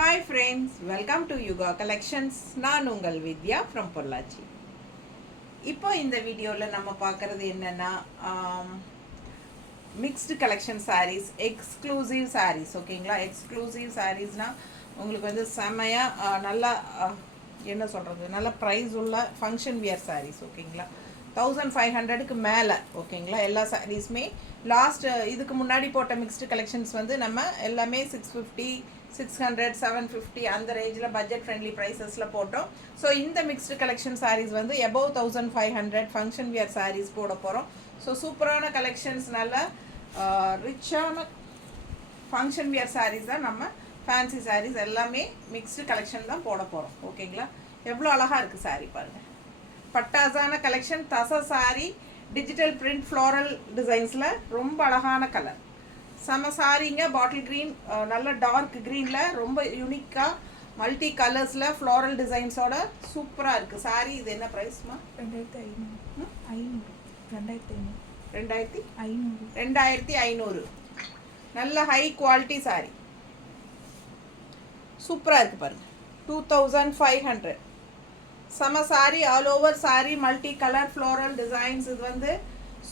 Hi friends, welcome to Yuga Collections. நான் உங்கள் வித்யா from Pollachi. இப்போ இந்த வீடியோவில் நம்ம பார்க்குறது என்னென்னா mixed collection sarees, exclusive sarees. ஓகேங்களா, எக்ஸ்க்ளூசிவ் சாரீஸ்னால் உங்களுக்கு வந்து செம்மையாக நல்லா என்ன சொல்கிறது, நல்ல ப்ரைஸ் உள்ள ஃபங்க்ஷன் வியர் சாரீஸ். ஓகேங்களா, 1500க்கு மேலே. ஓகேங்களா, எல்லா சாரீஸுமே லாஸ்ட் இதுக்கு முன்னாடி போட்ட மிக்ஸ்டு கலெக்ஷன்ஸ் வந்து நம்ம எல்லாமே 650 600 750 அந்த ரேஞ்சில் பட்ஜெட் ஃப்ரெண்ட்லி ப்ரைஸஸில் போட்டோம். ஸோ இந்த மிக்ஸ்டு கலெக்ஷன் சாரீஸ் வந்து எபோவ் 1500 ஃபங்க்ஷன் வியர் சாரீஸ் போட போகிறோம். ஸோ சூப்பரான கலெக்ஷன்ஸ், நல்ல ரிச்சான ஃபங்க்ஷன் வியர் சாரீஸ் தான், நம்ம ஃபேன்சி சாரீஸ் எல்லாமே மிக்ஸ்டு கலெக்ஷன் தான் போட போகிறோம். ஓகேங்களா, எவ்வளோ அழகாக இருக்குது சாரீ பாருங்கள். பட்டாசான கலெக்ஷன், தச சாரீ, டிஜிட்டல் பிரிண்ட் ஃப்ளோரல் டிசைன்ஸில் ரொம்ப அழகான கலர். செம சாரீங்க, பாட்டில் க்ரீன், நல்ல டார்க் க்ரீனில் ரொம்ப யூனிக்காக மல்டி கலர்ஸில் ஃப்ளோரல் டிசைன்ஸோட சூப்பராக இருக்குது சாரீ. இது என்ன ப்ரைஸ்மா? 2500. நல்ல ஹை குவாலிட்டி சாரீ, சூப்பராக இருக்குது பாருங்கள். 2500 செம sari, all over sari, multi colour floral designs. இது வந்து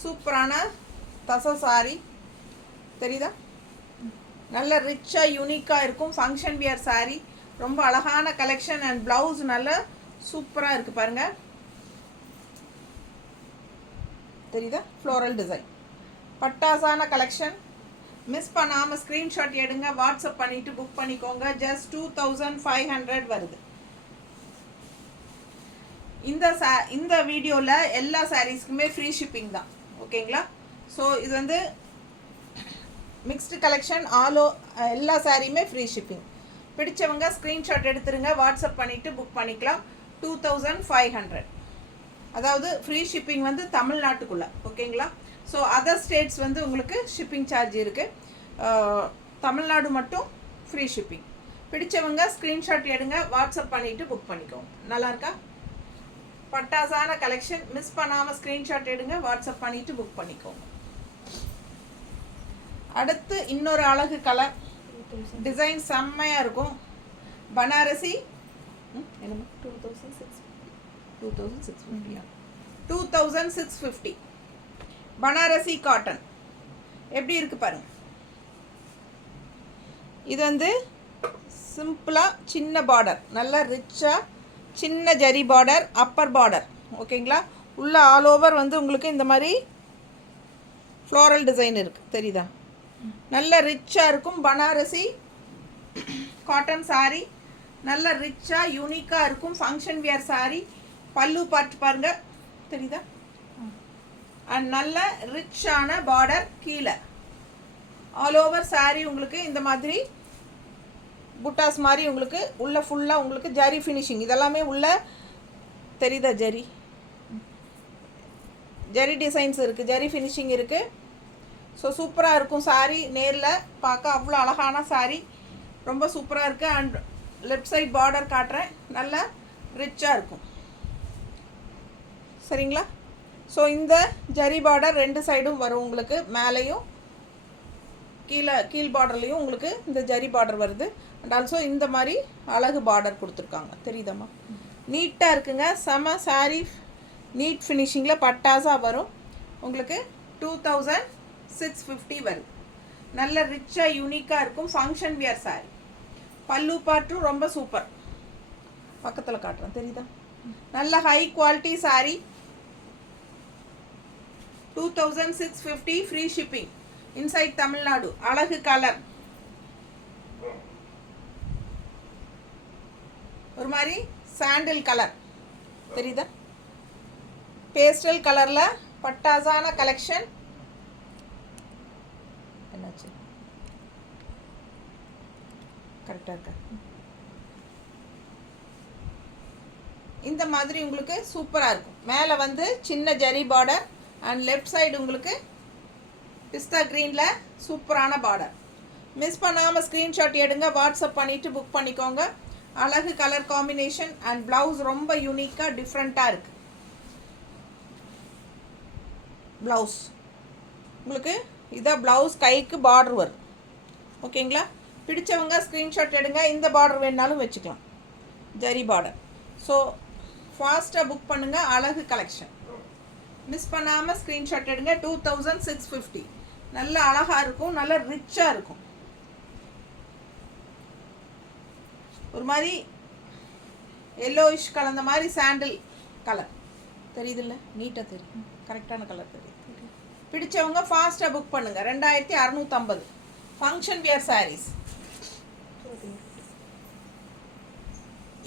சூப்பரான தச சாரீ, தெரியுதா? நல்ல ரிச்சாக யூனிக்காக இருக்கும் ஃபங்க்ஷன் வியர் சாரீ. ரொம்ப அழகான கலெக்ஷன் அண்ட் ப்ளவுஸ் நல்ல சூப்பராக இருக்குது பாருங்கள், தெரியுதா? ஃப்ளோரல் டிசைன், பட்டாசான கலெக்ஷன். மிஸ் பண்ணாமல் ஸ்க்ரீன்ஷாட் எடுங்க, வாட்ஸ்அப் பண்ணிவிட்டு புக் பண்ணிக்கோங்க. ஜஸ்ட் 2500 வருது. இந்த வீடியோவில் எல்லா சாரீஸ்க்குமே ஃப்ரீ ஷிப்பிங் தான். ஓகேங்களா, ஸோ இது வந்து மிக்ஸ்டு கலெக்ஷன், எல்லா சாரியுமே ஃப்ரீ ஷிப்பிங். பிடிச்சவங்க ஸ்க்ரீன்ஷாட் எடுத்துருங்க, வாட்ஸ்அப் பண்ணிவிட்டு புக் பண்ணிக்கலாம். 2500, அதாவது ஃப்ரீ ஷிப்பிங் வந்து தமிழ்நாட்டுக்குள்ளே. ஓகேங்களா, ஸோ அதர் ஸ்டேட்ஸ் வந்து உங்களுக்கு ஷிப்பிங் சார்ஜ் இருக்குது. தமிழ்நாடு மட்டும் ஃப்ரீ ஷிப்பிங். பிடிச்சவங்க ஸ்க்ரீன்ஷாட் எடுங்க, வாட்ஸ்அப் பண்ணிவிட்டு புக் பண்ணிக்கோங்க. நல்லா இருக்கா? பட்டாசான கலெக்ஷன், மிஸ் பண்ணாமல் ஸ்க்ரீன்ஷாட் எடுங்க, வாட்ஸ்அப் பண்ணிவிட்டு புக் பண்ணிக்கோங்க. அடுத்து இன்னொரு அழகு கலர் டிசைன், செம்மையாக இருக்கும். பனாரசி 2650 பனாரசி காட்டன் எப்படி இருக்குது பாருங்கள். இது வந்து சிம்பிளாக சின்ன பார்டர், நல்லா ரிச்சாக சின்ன ஜரி பார்டர், அப்பர் பார்டர். ஓகேங்களா, உள்ள ஆல் ஓவர் வந்து உங்களுக்கு இந்த மாதிரி ஃப்ளோரல் டிசைன் இருக்குது, தெரியுதா? நல்ல ரிச்சாக இருக்கும். பனாரசி காட்டன் சாரீ, நல்ல ரிச்சாக யூனிக்காக இருக்கும் ஃபங்க்ஷன் வியர் சாரீ. பல்லு பார்த்து பாருங்க, தெரியுதா? அண்ட் நல்ல ரிச்சான பார்டர் கீழே. ஆல் ஓவர் சாரீ உங்களுக்கு இந்த மாதிரி புட்டாஸ் மாதிரி உங்களுக்கு உள்ள ஃபுல்லாக உங்களுக்கு ஜரி ஃபினிஷிங். இதெல்லாமே உள்ள தெரியுதா? ஜரி டிசைன்ஸ் இருக்குது, ஜரி ஃபினிஷிங் இருக்குது. ஸோ சூப்பராக இருக்கும் சாரீ, நேரில் பார்க்க அவ்வளோ அழகான சாரீ, ரொம்ப சூப்பராக இருக்குது. அண்ட் லெஃப்ட் சைட் பார்டர் காட்டுறேன், நல்லா ரிச்சாக இருக்கும். சரிங்களா, ஸோ இந்த ஜரி பார்டர் ரெண்டு சைடும் வரும் உங்களுக்கு, மேலேயும் கீழ் பார்டர்லேயும் உங்களுக்கு இந்த ஜரி பார்டர் வருது. அண்ட் ஆல்சோ இந்த மாதிரி அழகு பார்டர் கொடுத்துருக்காங்க, தெரியுதாம்மா? நீட்டாக இருக்குங்க, செம சாரீ, நீட் ஃபினிஷிங்கில் பட்டாசாக வரும் உங்களுக்கு. 2650 வருது. நல்ல ரிச்சாக யூனிக்காக இருக்கும் ஃபங்க்ஷன் வியர் சாரீ. பல்லு பார்ட்டும் ரொம்ப சூப்பர், பக்கத்தில் காட்டுறேன், தெரியுதா? நல்ல high quality sari. 2650 free shipping, inside Tamil Nadu. அழகு கலர், ஒரு மாதிரி சாண்டில் கலர், தெரியுதா? பேஸ்டல் கலரில் பட்டாசான கலெக்ஷன். என்னாச்சு? கரெக்டாக இருக்கா? இந்த மாதிரி உங்களுக்கு சூப்பராக இருக்கும். மேலே வந்து சின்ன zari border and left side உங்களுக்கு பிஸ்தா க்ரீனில் சூப்பரான பார்டர். மிஸ் பண்ணாமல் ஸ்க்ரீன்ஷாட் எடுங்க, வாட்ஸ்அப் பண்ணிவிட்டு புக் பண்ணிக்கோங்க. அழகு கலர் காம்பினேஷன் அண்ட் ப்ளவுஸ் ரொம்ப யூனிக்காக டிஃப்ரெண்ட்டாக இருக்குது. ப்ளவுஸ் உங்களுக்கு இதான் ப்ளவுஸ், கைக்கு பார்டர் வரும். ஓகேங்களா, பிடிச்சவங்க ஸ்க்ரீன்ஷாட் எடுங்க. இந்த பார்டர் வேணுனாலும் வச்சுக்கலாம், ஜரி பார்டர். ஸோ ஃபாஸ்ட்டாக புக் பண்ணுங்கள். அழகு கலெக்ஷன் மிஸ் பண்ணாமல் ஸ்க்ரீன்ஷாட் எடுங்க. 2650. நல்ல அழகாக இருக்கும், நல்ல ரிச்சாக இருக்கும். ஒரு மாதிரி எல்லோயிஷ் கலந்த மாதிரி சாண்டில் கலர் தெரியுதுல்ல, நீட்டாக தெரியும், கரெக்டான கலர் தெரியுது. பிடிச்சவங்க ஃபாஸ்ட்டாக புக் பண்ணுங்கள். 2650 ஃபங்க்ஷன் வியர் சாரீஸ்.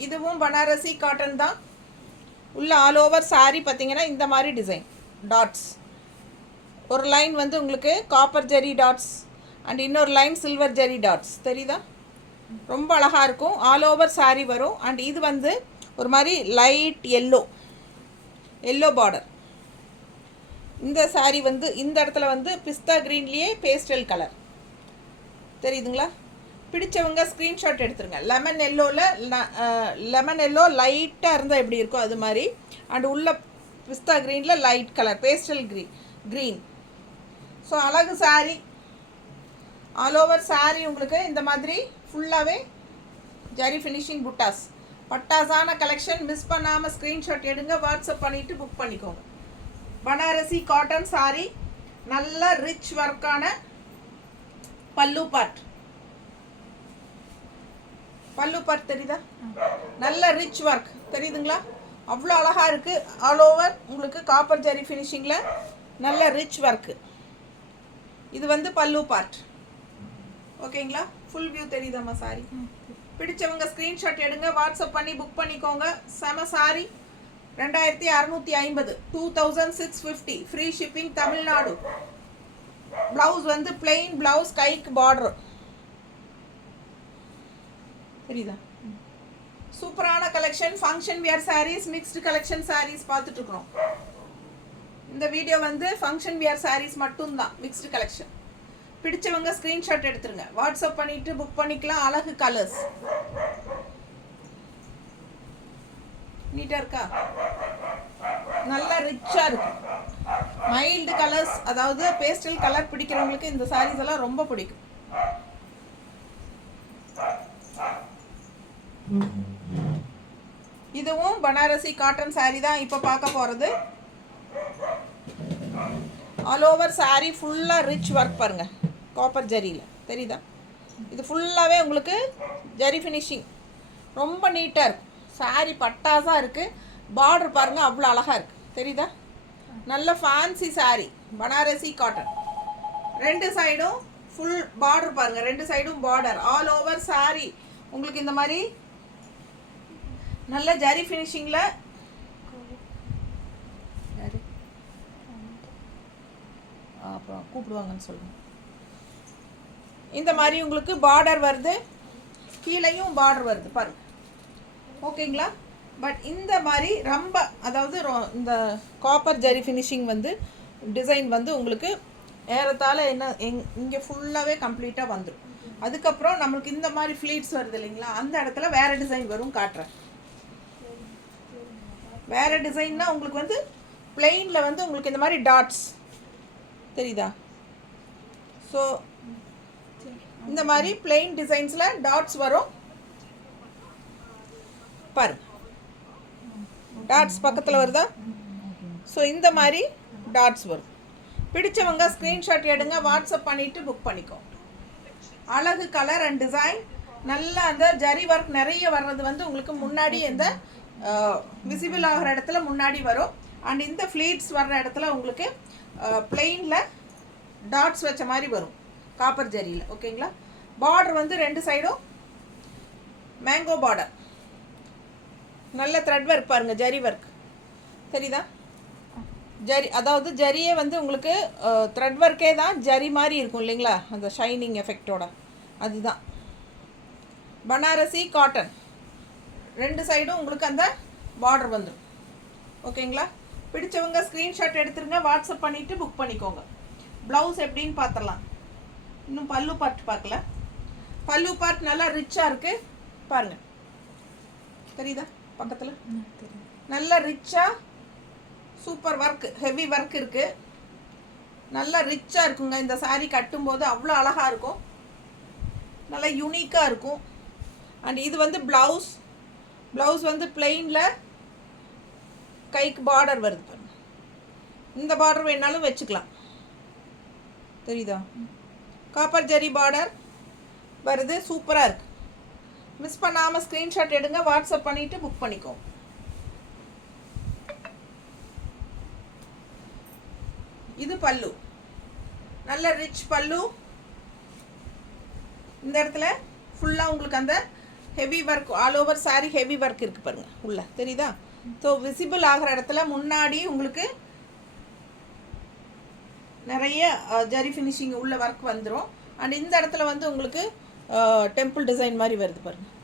இதுவும் பனாரசி காட்டன் தான். உள்ள ஆல் ஓவர் சாரீ பார்த்தீங்கன்னா இந்த மாதிரி டிசைன் டாட்ஸ். ஒரு லைன் வந்து உங்களுக்கு காப்பர் ஜெரி டாட்ஸ் அண்ட் இன்னொரு லைன் சில்வர் ஜெரி டாட்ஸ் தெரியுதா? ரொம்ப அழகாக இருக்கும். ஆல் ஓவர் சாரீ வரும். அண்ட் இது வந்து ஒரு மாதிரி லைட் எல்லோ பார்டர். இந்த சாரீ வந்து இந்த இடத்துல வந்து பிஸ்தா க்ரீன்லேயே பேஸ்டல் கலர் தெரியுதுங்களா? பிடிச்சவங்க ஸ்க்ரீன்ஷாட் எடுத்துருங்க. லெமன் எல்லோ லைட்டாக இருந்தால் எப்படி இருக்கோ அது மாதிரி. அண்ட் உள்ள பிஸ்தா க்ரீனில் light colour pastel green. So அழகு சாரீ, ஆல் ஓவர் சாரீ உங்களுக்கு இந்த மாதிரி ஃபுல்லாகவே ஜரி ஃபினிஷிங் புட்டாஸ். பட்டாஸான கலெக்ஷன். மிஸ் பண்ணாமல் ஸ்க்ரீன்ஷாட் எடுங்க, வாட்ஸ்அப் பண்ணிவிட்டு புக் பண்ணிக்கோங்க. பனாரசி காட்டன் சாரீ, நல்ல ரிச் ஒர்க்கான பல்லு பார்ட் தெரியுதா? நல்ல ரிச் ஒர்க் தெரியுதுங்களா? அவ்வளோ அழகாக இருக்குது. ஆல் ஓவர் உங்களுக்கு காப்பர் ஜரி ஃபினிஷிங்கில் நல்ல ரிச் ஒர்க்கு. இது வந்து பல்லு பார்ட். ஓகேங்களா? ஃபுல் வியூ தெரியுதாம்மா சாரி? பிடிச்சவங்க ஸ்க்ரீன்ஷாட் எடுங்க, வாட்ஸ்அப் பண்ணி புக் பண்ணிக்கோங்க. செம sari. 2650, 2650 free shipping Tamil Nadu. Blouse வந்து பிளெயின் ப்ளவுஸ், கைக்கு பார்டர் தெரியுதா? சூப்பரான collection. Function wear saris, mixed collection saris பார்த்துட்டு இருக்கிறோம். இந்த வீடியோ வந்து ஃபங்க்ஷன் வியர் சாரீஸ் மட்டும்தான், மிக்ஸ்டு கலெக்ஷன். பிடிச்சவங்க ஸ்க்ரீன்ஷாட் எடுத்துருங்க, வாட்ஸ்அப் பண்ணிட்டு புக் பண்ணிக்கலாம். அழகு கலர்ஸ் நீட்டாக இருக்கா? நல்லா ரிச்சாக இருக்கு. மைல்டு கலர்ஸ், அதாவது பேஸ்டல் கலர் பிடிக்கிறவங்களுக்கு இந்த சாரீஸ் எல்லாம் ரொம்ப பிடிக்கும். இதுவும் பனாரசி காட்டன் சாரீ தான் இப்போ பார்க்க போகிறது. ஆல் ஓவர் சாரீ ஃபுல்லாக ரிச் ஒர்க் பாருங்க, காப்பர் ஜரியில் தெரியுதா? இது ஃபுல்லாகவே உங்களுக்கு ஜரி ஃபினிஷிங் ரொம்ப நீட்டாக இருக்கும். சாரீ பட்டாஸாக இருக்குது. பார்டர் பாருங்கள், அவ்வளோ அழகாக இருக்குது தெரியுதா? நல்ல ஃபேன்சி சாரீ பனாரசி காட்டன். ரெண்டு சைடும் ஃபுல் பார்டர் பாருங்கள், ரெண்டு சைடும் பார்டர். ஆல் ஓவர் சாரீ உங்களுக்கு இந்த மாதிரி நல்ல ஜரி ஃபினிஷிங்கில். அப்புறம் கூப்பிடுவாங்கன்னு சொல்லுங்கள். இந்த மாதிரி உங்களுக்கு பார்டர் வருது, கீழேயும் பார்டர் வருது பாருங்கள். ஓகேங்களா? பட் இந்த மாதிரி ரொம்ப, அதாவது இந்த காப்பர் ஜரி ஃபினிஷிங் வந்து டிசைன் வந்து உங்களுக்கு ஏறத்தாழ என்ன இங்கே ஃபுல்லாகவே கம்ப்ளீட்டாக வந்துடும். அதுக்கப்புறம் நம்மளுக்கு இந்த மாதிரி ஃப்ளீட்ஸ் வருது இல்லைங்களா, அந்த இடத்துல வேறு டிசைன் வரும், காட்டுறேன். வேறு டிசைன்னா உங்களுக்கு வந்து பிளெயினில் வந்து உங்களுக்கு இந்த மாதிரி டாட்ஸ் தெரியுதா? ஸோ இந்த மாதிரி பிளெயின் டிசைன்ஸில் டாட்ஸ் வரும் பாருங்க. டாட்ஸ் பக்கத்தில் வருதா? ஸோ இந்த மாதிரி டாட்ஸ் வரும். பிடிச்சவங்க ஸ்க்ரீன்ஷாட் எடுங்க, வாட்ஸ்அப் பண்ணிவிட்டு புக் பண்ணிக்கோ. அழகு கலர் அண்ட் டிசைன். நல்லா அந்த ஜரி ஒர்க் நிறைய வர்றது வந்து உங்களுக்கு முன்னாடி இந்த விசிபிள் ஆகிற இடத்துல முன்னாடி வரும். அண்ட் இந்த ஃப்ளீட்ஸ் வர்ற இடத்துல உங்களுக்கு பிளெயினில் டாட்ஸ் வச்ச மாதிரி வரும் காப்பர் ஜரியில். ஓகேங்களா? பார்டர் வந்து ரெண்டு சைடும் மேங்கோ பார்டர். நல்ல த்ரெட் ஒர்க் பாருங்கள், ஜரி ஒர்க் தெரியுதா? ஜரி, அதாவது ஜரியே வந்து உங்களுக்கு த்ரெட் ஒர்க்கே தான் ஜரி மாதிரி இருக்கும் இல்லைங்களா, அந்த ஷைனிங் எஃபெக்டோட. அதுதான் பனாரசி காட்டன். ரெண்டு சைடும் உங்களுக்கு அந்த பார்டர் வந்துடும். ஓகேங்களா? பிடிச்சவங்க ஸ்க்ரீன்ஷாட் எடுத்துருங்க, வாட்ஸ்அப் பண்ணிவிட்டு புக் பண்ணிக்கோங்க. ப்ளவுஸ் எப்படின்னு பார்த்துடலாம். இன்னும் பல்லு பார்ட் பார்க்கல. பல்லு பார்ட் நல்லா ரிச்சாக இருக்குது பாருங்கள், தெரியுதா? பக்கத்தில் நல்லா ரிச்சாக சூப்பர் ஒர்க், ஹெவி ஒர்க் இருக்குது. நல்லா ரிச்சாக இருக்குங்க. இந்த சாரீ கட்டும்போது அவ்வளோ அழகாக இருக்கும். நல்லா யூனிக்காக இருக்கும். அண்ட் இது வந்து ப்ளவுஸ் வந்து பிளெயினில் கைக்கு பார்டர் வருது பாருங்க. இந்த பார்டர் வேணாலும் வச்சுக்கலாம், தெரியுதா? காப்பர் ஜெரி பார்டர் வருது, சூப்பராக இருக்குது. மிஸ் பண்ணாமல் ஸ்க்ரீன்ஷாட் எடுங்க, வாட்ஸ்அப் பண்ணிவிட்டு புக் பண்ணிக்கோங்க. இது பல்லு, நல்ல ரிச் பல்லு. இந்த இடத்துல ஃபுல்லாக உங்களுக்கு அந்த heavy work, all over sari heavy work இருக்குது பாருங்கள் உள்ள, தெரியுதா? ஸோ விசிபிள் ஆகிற இடத்துல முன்னாடி உங்களுக்கு நிறைய ஜரி ஃபினிஷிங் உள்ள ஒர்க் வந்துடும். அண்ட் இந்த இடத்துல வந்து உங்களுக்கு டெம்பிள் டிசைன் மாதிரி வருது பாருங்கள்,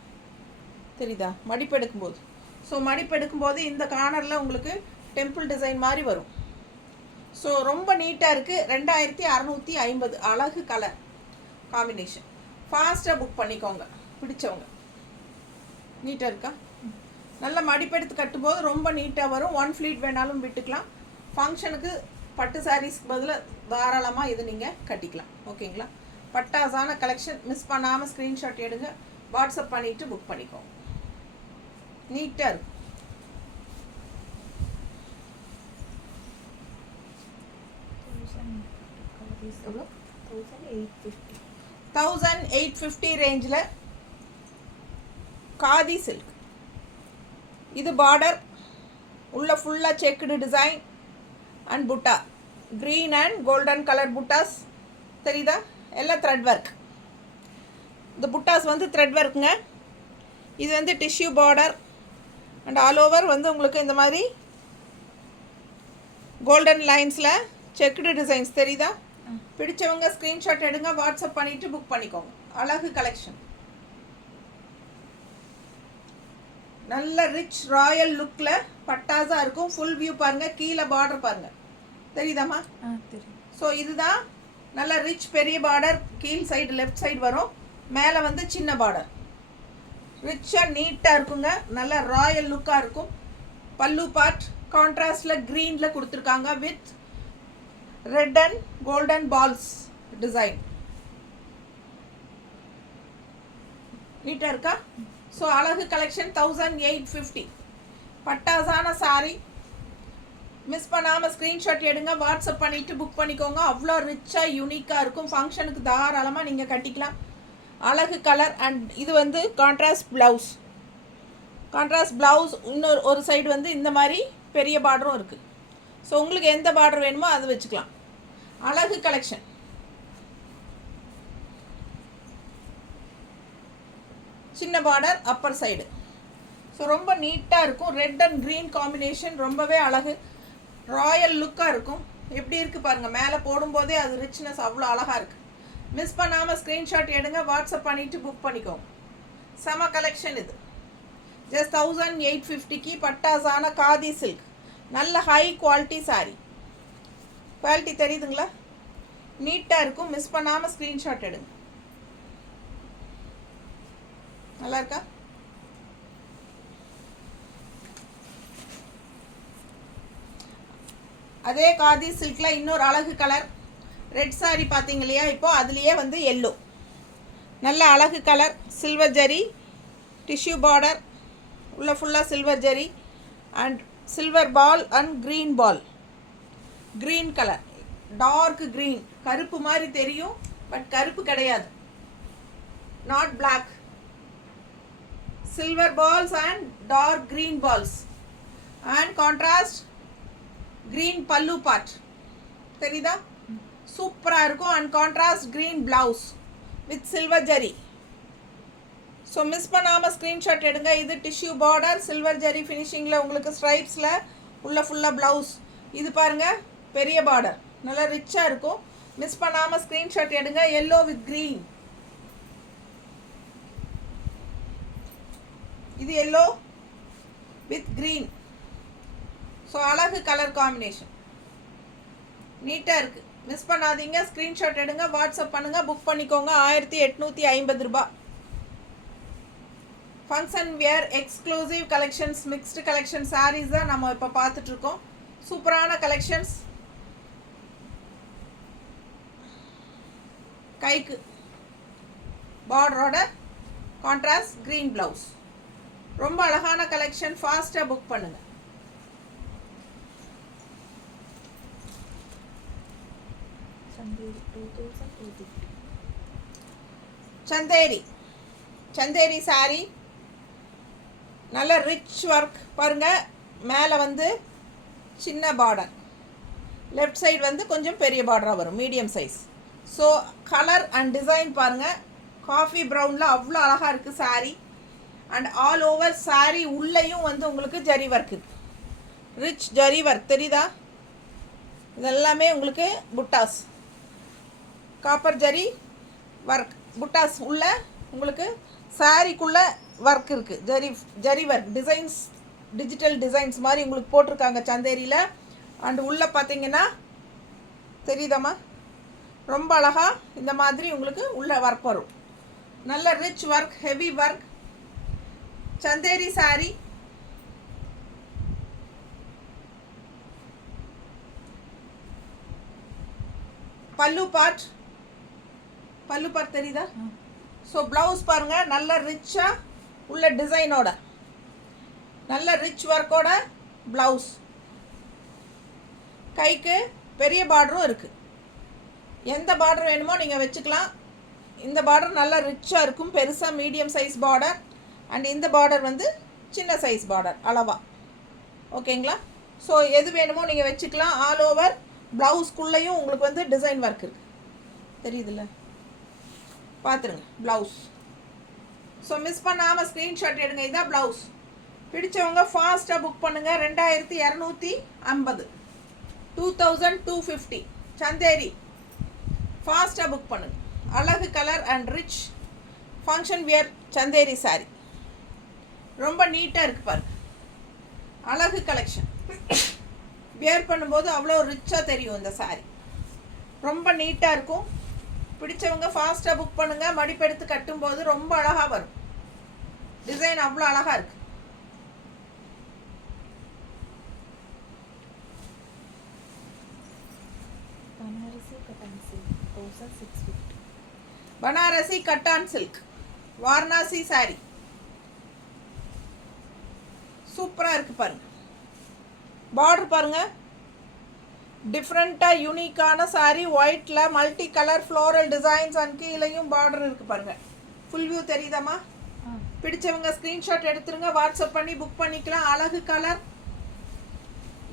தெரியுதா? மடிப்பு எடுக்கும்போது, ஸோ மடிப்பு எடுக்கும்போது இந்த கார்னரில் உங்களுக்கு டெம்பிள் டிசைன் மாதிரி வரும். ஸோ ரொம்ப நீட்டாக இருக்குது. 2650 அழகு கலர் காம்பினேஷன். ஃபாஸ்ட்டாக புக் பண்ணிக்கோங்க பிடிச்சவங்க. நீட்டாக இருக்கா? நல்ல மடிப்பெடுத்து கட்டும்போது ரொம்ப நீட்டாக வரும். 1 ஃப்ளீட் வேணாலும் விட்டுக்கலாம். ஃபங்க்ஷனுக்கு பட்டு சாரீஸ்க்கு பதிலாக தாராளமாக இது நீங்கள் கட்டிக்கலாம். ஓகேங்களா? பட்டாசான கலெக்ஷன். மிஸ் பண்ணாமல் ஸ்க்ரீன்ஷாட் எடுங்க, வாட்ஸ்அப் பண்ணிவிட்டு புக் பண்ணிக்கோங்க. நீட்டாக இருக்கும். எவ்வளோ? 1850 ரேஞ்சில் காதி சில்க். இது பார்டர் உள்ள ஃபுல்லாக செக்குடு டிசைன் அண்ட் புட்டா, க்ரீன் அண்ட் கோல்டன் கலர் புட்டாஸ், தெரியுதா? எல்லாம் த்ரெட் ஒர்க். இந்த புட்டாஸ் வந்து த்ரெட் ஒர்க்குங்க. இது வந்து tissue border and all over வந்து உங்களுக்கு இந்த மாதிரி கோல்டன் லைன்ஸில் செக்குடு டிசைன்ஸ், தெரியுதா? பிடிச்சவங்க ஸ்க்ரீன்ஷாட் எடுங்க, வாட்ஸ்அப் பண்ணிவிட்டு புக் பண்ணிக்கோங்க. அழகு கலெக்ஷன், நல்ல ரிச் ராயல் லுக்கில் பட்டாஸாக இருக்கும். ஃபுல் வியூ பாருங்கள், கீழே பார்டர் பாருங்கள், தெரியுதாம்மா? தெரியும். ஸோ இதுதான் நல்ல ரிச் பெரிய பார்டர். கீழ் சைடு லெஃப்ட் சைடு வரும், மேலே வந்து சின்ன பார்டர். ரிச்சாக நீட்டாக இருக்குங்க, நல்ல ராயல் லுக்காக இருக்கும். பல்லு பார்ட் கான்ட்ராஸ்டில் க்ரீனில் கொடுத்துருக்காங்க with red and golden balls design. நீட்டாக இருக்கா? ஸோ அழகு கலெக்ஷன் 1850 பட்டாசான சாரி. மிஸ் பண்ணாமல் ஸ்க்ரீன்ஷாட் எடுங்க, வாட்ஸ்அப் பண்ணிவிட்டு புக் பண்ணிக்கோங்க. அவ்வளோ ரிச்சாக யூனிக்காக இருக்கும். ஃபங்க்ஷனுக்கு தாராளமாக நீங்கள் கட்டிக்கலாம். அழகு கலர். அண்ட் இது வந்து கான்ட்ராஸ்ட் ப்ளவுஸ். இன்னொரு ஒரு சைடு வந்து இந்த மாதிரி பெரிய பார்டரும் இருக்குது. ஸோ உங்களுக்கு எந்த பார்டர் வேணுமோ அதை வச்சுக்கலாம். அழகு கலெக்ஷன். சின்ன பார்டர் அப்பர் சைடு. ஸோ ரொம்ப நீட்டாக இருக்கும். ரெட் அண்ட் க்ரீன் காம்பினேஷன் ரொம்பவே அழகு, ராயல் லுக்காக இருக்கும். எப்படி இருக்குது பாருங்கள், மேலே போடும்போதே அது ரிச்னஸ் அவ்வளோ அழகாக இருக்குது. மிஸ் பண்ணாமல் ஸ்க்ரீன்ஷாட் எடுங்க, வாட்ஸ்அப் பண்ணிவிட்டு புக் பண்ணிக்கோங்க. செம கலெக்ஷன் இது. ஜஸ்ட் 1850க்கு பட்டாசான காதி சில்க். நல்ல ஹை குவாலிட்டி சாரீ. குவாலிட்டி தெரியுதுங்களா? நீட்டாக இருக்கும். மிஸ் பண்ணாமல் ஸ்க்ரீன்ஷாட் எடுங்க. நல்லா இருக்கா? அதே காதி சில்கில் இன்னொரு அழகு கலர் ரெட் சாரி பார்த்தீங்க இல்லையா? இப்போது அதுலேயே வந்து எல்லோ, நல்ல அழகு colour. Silver zari tissue border, உள்ள ஃபுல்லாக silver zari and silver ball and green ball. Green colour, dark green, கருப்பு மாதிரி தெரியும் பட் கருப்பு கிடையாது, not black. Silver balls and dark green balls and contrast green pallu part, தெரியுதா? சூப்பராக இருக்கும். And contrast green blouse with silver zari. So miss பண்ணாமல் screenshot எடுங்க. இது டிஷ்யூ பார்டர், சில்வர் ஜரி ஃபினிஷிங்கில் உங்களுக்கு ஸ்ட்ரைப்ஸில் உள்ள ஃபுல்லாக ப்ளவுஸ். இது பாருங்கள் பெரிய பார்டர், நல்லா ரிச்சாக இருக்கும். மிஸ் பண்ணாமல் ஸ்க்ரீன்ஷாட் எடுங்க. Yellow with green. இது எல்லோ வித் க்ரீன். ஸோ அழகு கலர் காம்பினேஷன், நீட்டாக இருக்குது. மிஸ் பண்ணாதீங்க. ஸ்க்ரீன்ஷாட் எடுங்க, வாட்ஸ்அப் பண்ணுங்கள், புக் பண்ணிக்கோங்க. 1850 ரூபாய். Function wear exclusive collections, mixed collection sarees தான் நம்ம இப்போ பார்த்துட்ருக்கோம். சூப்பரான கலெக்ஷன்ஸ். கைக்கு பார்டரோட கான்ட்ராஸ்ட் க்ரீன் ப்ளவுஸ். ரொம்ப அழகான கலெக்ஷன், ஃபாஸ்ட்டாக புக் பண்ணுங்கள். சந்தேரி சாரி நல்ல ரிச் ஒர்க் பாருங்கள். மேலே வந்து சின்ன பார்டர், லெஃப்ட் சைடு வந்து கொஞ்சம் பெரிய பார்டராக வரும், medium size. So colour and design பாருங்கள், காஃபி ப்ரௌனில் அவ்வளோ அழகாக இருக்குது sari. And all over sari உள்ளேயும் வந்து உங்களுக்கு ஜரி ஒர்க் இருக்குது, ரிச் ஜரி ஒர்க் தெரியுதா? இதெல்லாமே உங்களுக்கு புட்டாஸ், காப்பர் ஜரி ஒர்க் புட்டாஸ் உள்ள உங்களுக்கு சாரீக்குள்ளே ஒர்க் இருக்குது, zari work designs, digital designs மாதிரி உங்களுக்கு போட்டிருக்காங்க சந்தேரியில். அண்ட் உள்ளே பார்த்தீங்கன்னா தெரியுதாம்மா, ரொம்ப அழகாக இந்த மாதிரி உங்களுக்கு உள்ள ஒர்க் வரும். நல்ல rich work, heavy work Chanderi sorry. பல்லு பார்ட் தெரியுதா? ஸோ ப்ளவுஸ் பாருங்கள், நல்ல ரிச்சாக உள்ள டிசைனோட, நல்ல ரிச் ஒர்க்கோட ப்ளவுஸ். கைக்கு பெரிய பார்டரும் இருக்குது, எந்த பார்டர் வேணுமோ நீங்கள் வச்சுக்கலாம். இந்த பார்டர் நல்லா ரிச்சாக இருக்கும், பெருசாக மீடியம் சைஸ் பார்டர். அண்ட் இந்த பார்டர் வந்து சின்ன சைஸ் பார்டர் அளவா. ஓகேங்களா? ஸோ எது வேணுமோ நீங்கள் வச்சுக்கலாம். ஆல் ஓவர் ப்ளவுஸ்க்குள்ளேயும் உங்களுக்கு வந்து டிசைன் ஒர்க் இருக்குது, தெரியுதுல்ல? பார்த்துருங்க ப்ளவுஸ். ஸோ மிஸ் பண்ணாமல் ஸ்க்ரீன்ஷாட் எடுங்க. இதான் ப்ளவுஸ். பிடிச்சவங்க ஃபாஸ்ட்டாக புக் பண்ணுங்கள். 2250, 2250 சந்தேரி. ஃபாஸ்ட்டாக புக் பண்ணுங்கள். அழகு colour and rich function wear Chanderi sorry. ரொம்ப நீட்டாக இருக்குது பாருங்க, அழகு கலெக்ஷன். வியர் பண்ணும்போது அவ்வளோ ரிச்சாக தெரியும் இந்த சாரி, ரொம்ப நீட்டாக இருக்கும். பிடிச்சவங்க ஃபாஸ்ட்டாக புக் பண்ணுங்கள். மடிப்பெடுத்து கட்டும்போது ரொம்ப அழகாக வரும், டிசைன் அவ்வளோ அழகாக இருக்குது. பனாரசி கட்டான் சில்க் வாரணாசி சாரி சூப்பராக இருக்குது பாருங்கள். பார்டர் பாருங்கள், டிஃப்ரெண்ட்டாக யூனிக்கான சாரீ. ஒயிட்டில் multi colour floral designs and கீழேயும் பார்டர் இருக்குது பாருங்கள். ஃபுல் வியூ தெரியுதாம்மா? பிடிச்சவங்க ஸ்க்ரீன்ஷாட் எடுத்துருங்க, வாட்ஸ்அப் பண்ணி புக் பண்ணிக்கலாம். அழகு கலர்.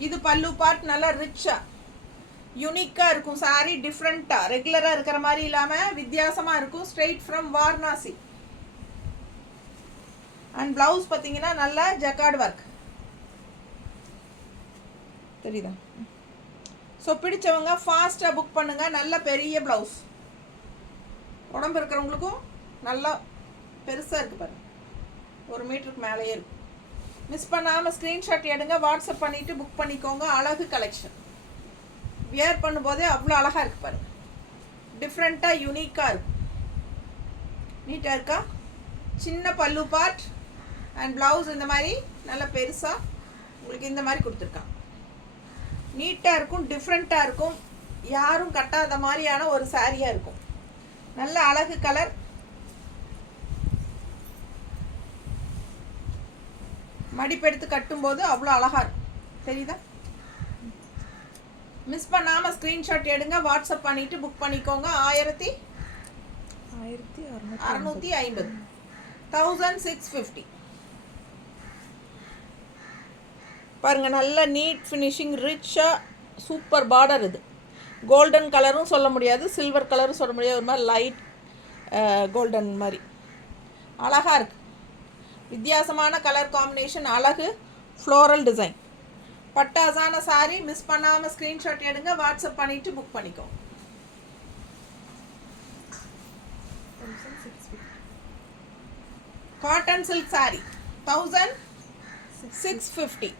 இது பல்லு பார்ட், நல்லா ரிச்சாக யூனிக்காக இருக்கும் சாரீ. டிஃப்ரெண்ட்டாக ரெகுலராக இருக்கிற மாதிரி இல்லாமல் வித்தியாசமாக இருக்கும். Straight from Varanasi. And blouse பார்த்தீங்கன்னா நல்லா ஜக்கார்ட் ஒர்க் தெரியுதா? ஸோ பிடிச்சவங்க ஃபாஸ்ட்டாக புக் பண்ணுங்கள். நல்ல பெரிய ப்ளவுஸ், உடம்பு இருக்கிறவங்களுக்கும் நல்லா பெருசாக இருக்குது பாருங்கள், 1 மீட்டருக்கு மேலேயே இருக்கும். மிஸ் பண்ணாமல் ஸ்க்ரீன்ஷாட் எடுங்க, வாட்ஸ்அப் பண்ணிவிட்டு புக் பண்ணிக்கோங்க. அழகு கலெக்ஷன். வியர் பண்ணும்போதே அவ்வளோ அழகாக இருக்குது பாருங்கள், டிஃப்ரெண்ட்டாக யூனிக்காக இருக்கும். நீட்டாக இருக்கா? சின்ன பல்லு பார்ட் அண்ட் ப்ளவுஸ் இந்த மாதிரி நல்லா பெருசாக உங்களுக்கு இந்த மாதிரி கொடுத்துருக்காங்க. நீட்டாக இருக்கும், டிஃப்ரெண்ட்டாக இருக்கும், யாரும் கட்டாத மாதிரியான ஒரு சாரியாக இருக்கும். நல்ல அழகு கலர். மடிப்பெடுத்து கட்டும்போது அவ்வளோ அழகாக இருக்கும், தெரியுதா? மிஸ் பண்ணாமல் ஸ்க்ரீன்ஷாட் எடுங்க, வாட்ஸ்அப் பண்ணிவிட்டு புக் பண்ணிக்கோங்க. 1650, 1650 பாருங்கள். நல்ல நீட் ஃபினிஷிங், ரிச்சாக சூப்பர் பார்டர். இது கோல்டன் கலரும் சொல்ல முடியாது, சில்வர் கலரும் சொல்ல முடியாது, ஒரு மாதிரி லைட் கோல்டன் மாதிரி அழகாக இருக்குது. வித்தியாசமான கலர் காம்பினேஷன், அழகு ஃப்ளோரல் டிசைன். பட்டாசான சாரி. மிஸ் பண்ணாமல் ஸ்க்ரீன்ஷாட் எடுங்க, வாட்ஸ்அப் பண்ணிவிட்டு புக் பண்ணிக்கோங்க. Cotton silk sorry 1650,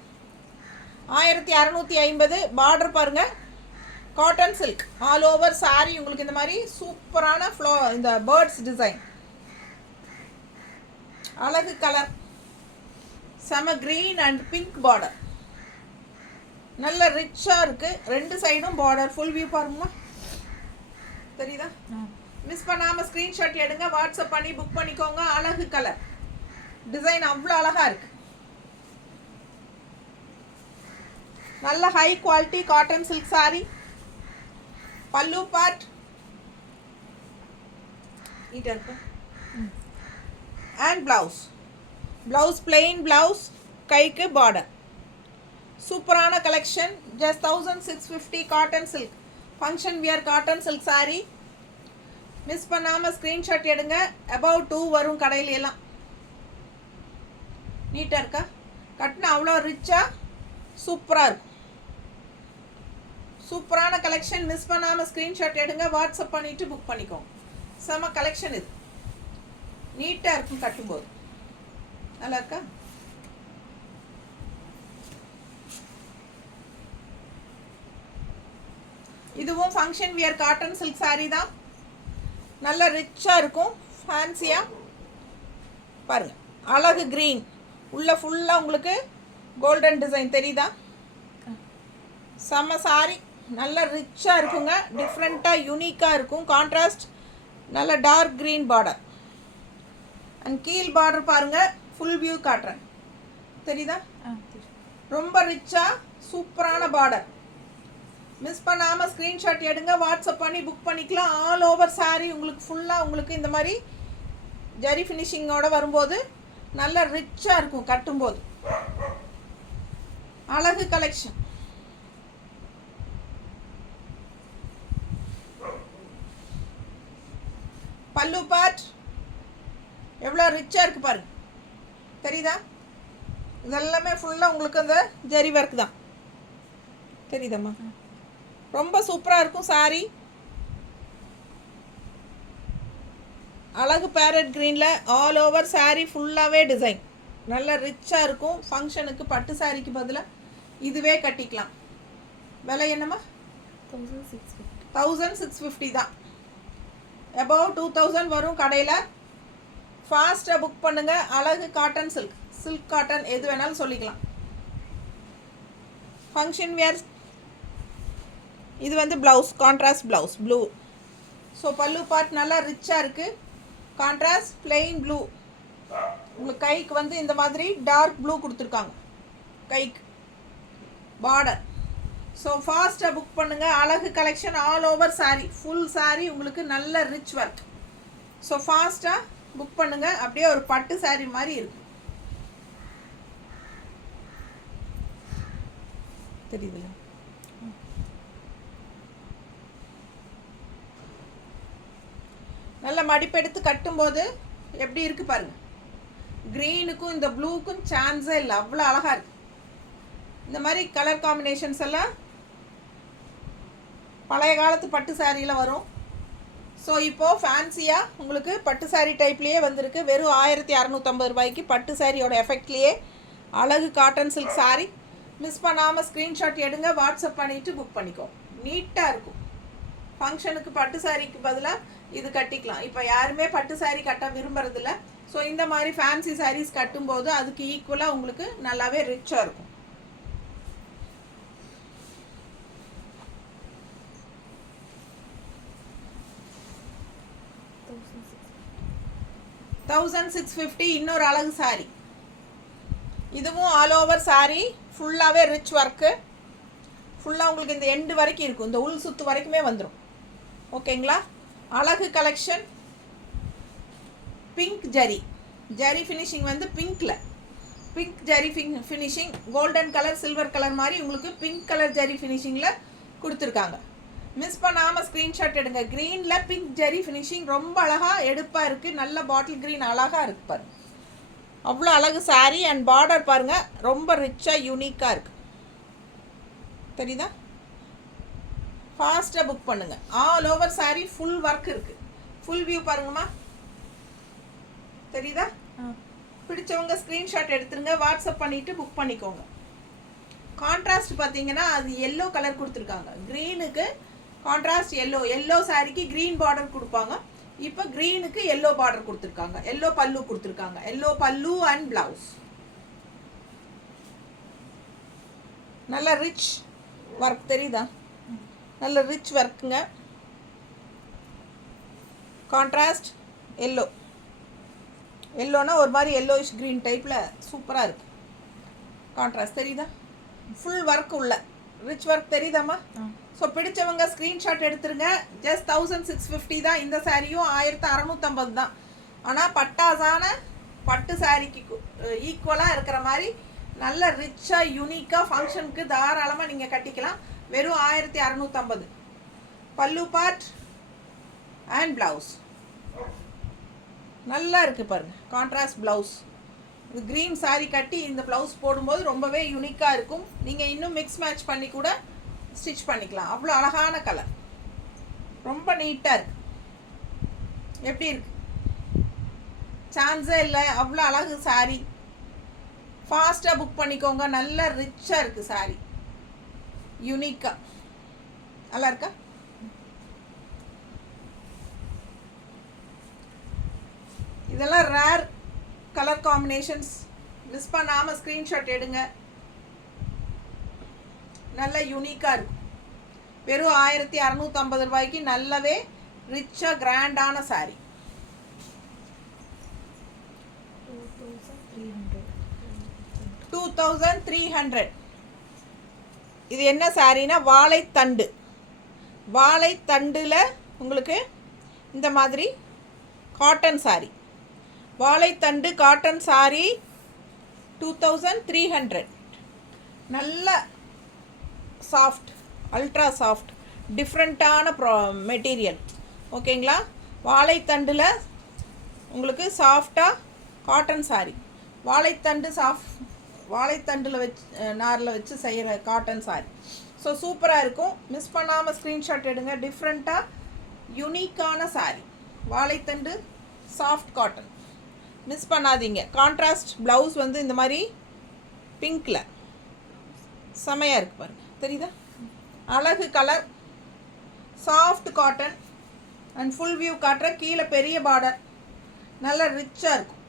1650. பார்டர் பாருங்கள், cotton silk all over sorry. உங்களுக்கு இந்த மாதிரி சூப்பரான இந்த பேர்ட்ஸ் டிசைன், அழகு கலர், செம க்ரீன் அண்ட் பிங்க் பார்டர். நல்ல ரிச்சாக இருக்குது. 2 சைடும் பார்டர். ஃபுல் வியூ பாருங்களா, தெரியுதா? மிஸ் பண்ணாமல் ஸ்க்ரீன்ஷாட் எடுங்க, வாட்ஸ்அப் பண்ணி புக் பண்ணிக்கோங்க. அழகு கலர் டிசைன் அவ்வளோ அழகாக இருக்குது. நல்ல high quality cotton silk saree. பல்லு பார்ட் நீட்டாக இருக்கு. அண்ட் ப்ளவுஸ் பிளெயின் ப்ளவுஸ், கைக்கு பார்டர். சூப்பரான collection. Just 1650 cotton silk function wear cotton silk saree. Miss பண்ணாமல் ஸ்க்ரீன்ஷாட் எடுங்க. அபவ் 2 வரும் கடையில எல்லாம். நீட்டாக இருக்கா? கட்டினா அவ்வளோ ரிச்சாக சூப்பராக இருக்கும். சூப்பரான கலெக்ஷன். மிஸ் பண்ணாமல் ஸ்க்ரீன்ஷாட் எடுங்க, வாட்ஸ்அப் பண்ணிவிட்டு புக் பண்ணிக்கோங்க. செம கலெக்ஷன் இது. நீட்டாக இருக்கும் கட்டும்போது. நல்லா இருக்கா? இதுவும் function wear cotton silk saree தான். நல்ல ரிச்சாக இருக்கும், ஃபேன்சியாக. பாருங்கள், அழகு க்ரீன் உள்ள ஃபுல்லாக உங்களுக்கு கோல்டன் டிசைன் தெரியுதா? செம்ம saree. நல்ல ரிச்சாக இருக்குங்க, டிஃப்ரெண்ட்டாக யூனிக்காக இருக்கும். கான்ட்ராஸ்ட் நல்ல டார்க் க்ரீன் பார்டர். அண்ட் கீழ் பார்டர் பாருங்கள், ஃபுல் வியூ காட்டுறேன். தெரியுதா? ரொம்ப ரிச்சாக சூப்பரான பார்டர். மிஸ் பண்ணாமல் ஸ்க்ரீன்ஷாட் எடுங்க, வாட்ஸ்அப் பண்ணி புக் பண்ணிக்கலாம். ஆல் ஓவர் saree உங்களுக்கு ஃபுல்லாக உங்களுக்கு இந்த மாதிரி ஜரி ஃபினிஷிங்கோடு வரும்போது நல்ல ரிச்சாக இருக்கும் கட்டும்போது. அழகு கலெக்ஷன். பல்லு பார்ட் எவ்வளோ ரிச்சாக இருக்குது பாருங்க. தெரியுதா? இதெல்லாமே ஃபுல்லாக உங்களுக்கு அந்த ஜரி ஒர்க் தான். தெரியுதாம்மா? ரொம்ப சூப்பராக இருக்கும் saree. அழகு பேரட் க்ரீனில் ஆல் ஓவர் saree ஃபுல்லாகவே டிசைன். நல்ல ரிச்சாக இருக்கும். ஃபங்க்ஷனுக்கு பட்டு சாரிக்கு பதிலாக இதுவே கட்டிக்கலாம். விலை என்னம்மா? 1650 தான். அபவ் 2000 வரும் கடையில். ஃபாஸ்ட்டாக புக் பண்ணுங்கள். அழகு காட்டன் சில்க் காட்டன் எது வேணாலும் சொல்லிக்கலாம். Function wear. இது வந்து blouse, contrast blouse blue. So பல்லு பார்ட் நல்லா ரிச்சாக இருக்குது. Contrast plain blue. உங்களுக்கு கைக்கு வந்து இந்த மாதிரி டார்க் ப்ளூ கொடுத்துருக்காங்க கைக்கு பார்டர். ஸோ ஃபாஸ்ட்டாக புக் பண்ணுங்கள். அழகு collection all over saree, full saree உங்களுக்கு நல்ல ரிச் ஒர்க். ஸோ ஃபாஸ்ட்டாக புக் பண்ணுங்கள். அப்படியே ஒரு பட்டு saree மாதிரி இருக்கும். தெரியுதுல்ல? நல்ல மடிப்பெடுத்து கட்டும்போது எப்படி இருக்குது பாருங்கள். க்ரீனுக்கும் இந்த ப்ளூக்கும் சான்ஸே இல்லை, அவ்வளோ அழகாக இருக்குது. இந்த மாதிரி கலர் காம்பினேஷன்ஸ் எல்லாம் பழைய காலத்து பட்டு சாரியில் வரும். ஸோ இப்போது ஃபேன்சியாக உங்களுக்கு பட்டு சாரீ டைப்லேயே வந்திருக்கு. வெறும் 1650 ரூபாய்க்கு பட்டு சாரியோட எஃபெக்ட்லேயே அழகு காட்டன் சில்க் saree. மிஸ் பண்ணாமல் ஸ்க்ரீன்ஷாட் எடுங்க, வாட்ஸ்அப் பண்ணிவிட்டு புக் பண்ணிக்கோ. நீட்டாக இருக்கும். ஃபங்க்ஷனுக்கு பட்டு சாரிக்கு பதிலாக இது கட்டிக்கலாம். இப்போ யாருமே பட்டு saree கட்ட விரும்புறதில்ல. ஸோ இந்த மாதிரி ஃபேன்சி sarees கட்டும்போது அதுக்கு ஈக்குவலாக உங்களுக்கு நல்லாவே ரிச்சாக இருக்கும். $1650 இன்னொரு அழகு saree. இதுவும் ஆல் ஓவர் saree ஃபுல்லாகவே ரிச் ஒர்க்கு. ஃபுல்லாக உங்களுக்கு இந்த எண்டு வரைக்கும் இருக்கும், இந்த உள் சுத்து வரைக்குமே வந்துடும். ஓகேங்களா? அழகு கலெக்ஷன். பிங்க் ஜரி ஃபினிஷிங் வந்து pink zari finishing. Golden colour silver colour மாதிரி உங்களுக்கு பிங்க் கலர் ஜரி ஃபினிஷிங்கில் கொடுத்துருக்காங்க. மிஸ் பண்ணாமல் ஸ்க்ரீன்ஷாட் எடுங்க. க்ரீனில் பிங்க் ஜரி ஃபினிஷிங் ரொம்ப அழகாக எடுப்பாக இருக்குது. நல்ல பாட்டில் க்ரீன் அழகாக இருக்குது பாருங்க. அவ்வளோ அழகு saree. அண்ட் பார்டர் பாருங்கள், ரொம்ப ரிச்சாக யூனிக்காக இருக்குது. தெரியுதா? ஃபாஸ்ட்டாக புக் பண்ணுங்கள். All over saree full work இருக்குது. ஃபுல் வியூ பாருங்கம்மா. தெரியுதா? பிடிச்சவங்க ஸ்க்ரீன்ஷாட் எடுத்துருங்க, வாட்ஸ்அப் பண்ணிவிட்டு புக் பண்ணிக்கோங்க. கான்ட்ராஸ்ட் பார்த்தீங்கன்னா அது எல்லோ கலர் கொடுத்துருக்காங்க. க்ரீனுக்கு கான்ட்ராஸ்ட் எல்லோ சாரிக்கு க்ரீன் பார்டர் கொடுப்பாங்க. இப்போ க்ரீனுக்கு எல்லோ பார்டர் கொடுத்துருக்காங்க. எல்லோ பல்லு கொடுத்துருக்காங்க. எல்லோ பல்லு அண்ட் ப்ளவுஸ். நல்ல ரிச் ஒர்க் தெரியுதா? நல்ல ரிச் ஒர்க்குங்க. Contrast yellow. எல்லோனா ஒரு மாதிரி எல்லோயிஷ் க்ரீன் டைப்பில் சூப்பராக இருக்குது. கான்ட்ராஸ்ட் தெரியுதா? ஃபுல் ஒர்க் உள்ள ரிச் ஒர்க் தெரியுதாம்மா? ஸோ பிடிச்சவங்க ஸ்க்ரீன்ஷாட் எடுத்துருங்க. ஜஸ்ட் 1650 தான். இந்த சாரியும் 1650 தான். ஆனால் பட்டாசான பட்டு சாரிக்கு ஈக்குவலாக இருக்கிற மாதிரி நல்ல ரிச்சாக யூனிக்காக ஃபங்க்ஷனுக்கு தாராளமாக நீங்கள் கட்டிக்கலாம். வெறும் 1650. பல்லு பார்ட் அண்ட் ப்ளவுஸ் நல்லா இருக்குது பாருங்கள். Contrast blouse. இது க்ரீன் சாரி கட்டி இந்த ப்ளவுஸ் போடும்போது ரொம்பவே யூனிக்காக இருக்கும். நீங்கள் இன்னும் மிக்ஸ் மேட்ச் பண்ணி கூட ஸ்டிச் பண்ணிக்கலாம். அவ்வளோ அழகான கலர், ரொம்ப நீட்டாக இருக்குது. எப்படி இருக்கு? சான்ஸே இல்லை, அவ்வளோ அழகு சாரி. ஃபாஸ்ட்டாக புக் பண்ணிக்கோங்க. நல்ல ரிச்சாக இருக்குது சாரி, யூனிக்காக. நல்லா இருக்கா? இதெல்லாம் ரேர் கலர் காம்பினேஷன்ஸ். மிஸ் பண்ணாமல் ஸ்க்ரீன்ஷாட் எடுங்க. நல்ல யூனிக்காக இருக்கும். வெறும் 1650 ரூபாய்க்கு நல்லவே ரிச்சாக கிராண்டான சாரி. 2300. இது என்ன சாரினா வாழைத்தண்டு. வாழைத்தண்டில் உங்களுக்கு இந்த மாதிரி காட்டன் சாரி. வாழைத்தண்டு காட்டன் சாரி 2300. நல்ல சாஃப்ட், அல்ட்ரா சாஃப்ட், டிஃப்ரெண்ட்டான மெட்டீரியல். ஓகேங்களா? வாழைத்தண்டில் உங்களுக்கு சாஃப்டாக காட்டன் சாரி. வாழைத்தண்டு வாழைத்தண்டில் வச்சு நாரில் வச்சு செய்கிற காட்டன் சாரி. ஸோ சூப்பராக இருக்கும். மிஸ் பண்ணாமல் ஸ்க்ரீன்ஷாட் எடுங்க. டிஃப்ரெண்ட்டாக யூனிக்கான சாரி. வாழைத்தண்டு சாஃப்ட் காட்டன் மிஸ் பண்ணாதீங்க. கான்ட்ராஸ்ட் ப்ளவுஸ் வந்து இந்த மாதிரி பிங்க்கில் செமையாக இருக்குது பாருங்கள். தெரியுதா? அழகு colour, soft cotton and full view காட்டுற. கீழே பெரிய பார்டர், நல்லா ரிச்சாக இருக்கும்.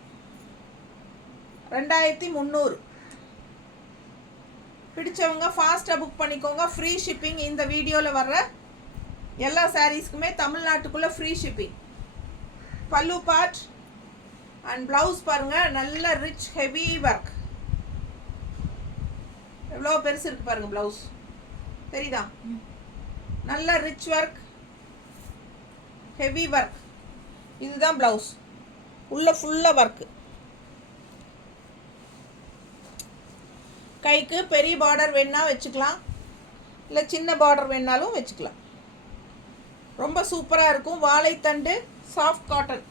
2300. பிடிச்சவங்க ஃபாஸ்ட்டாக புக் பண்ணிக்கோங்க. Free shipping. இந்த வீடியோவில் வர்ற எல்லா சாரீஸ்க்குமே தமிழ்நாட்டுக்குள்ளே ஃப்ரீ ஷிப்பிங். பல்லு பார்ட் அண்ட் ப்ளவுஸ் பாருங்கள். நல்ல ரிச் ஹெவி ஒர்க். எவ்வளோ பெருசு இருக்குது பாருங்கள் ப்ளவுஸ். தெரியுதா? நல்ல ரிச் ஒர்க், ஹெவி ஒர்க். இதுதான் ப்ளவுஸ். உள்ள ஃபுல்லாக ஒர்க்கு. கைக்கு பெரிய பார்டர் வேணா வச்சுக்கலாம், இல்லை சின்ன பார்டர் வேணாலும் வச்சுக்கலாம். ரொம்ப சூப்பராக இருக்கும். வாழைத்தண்டு சாஃப்ட் காட்டன்.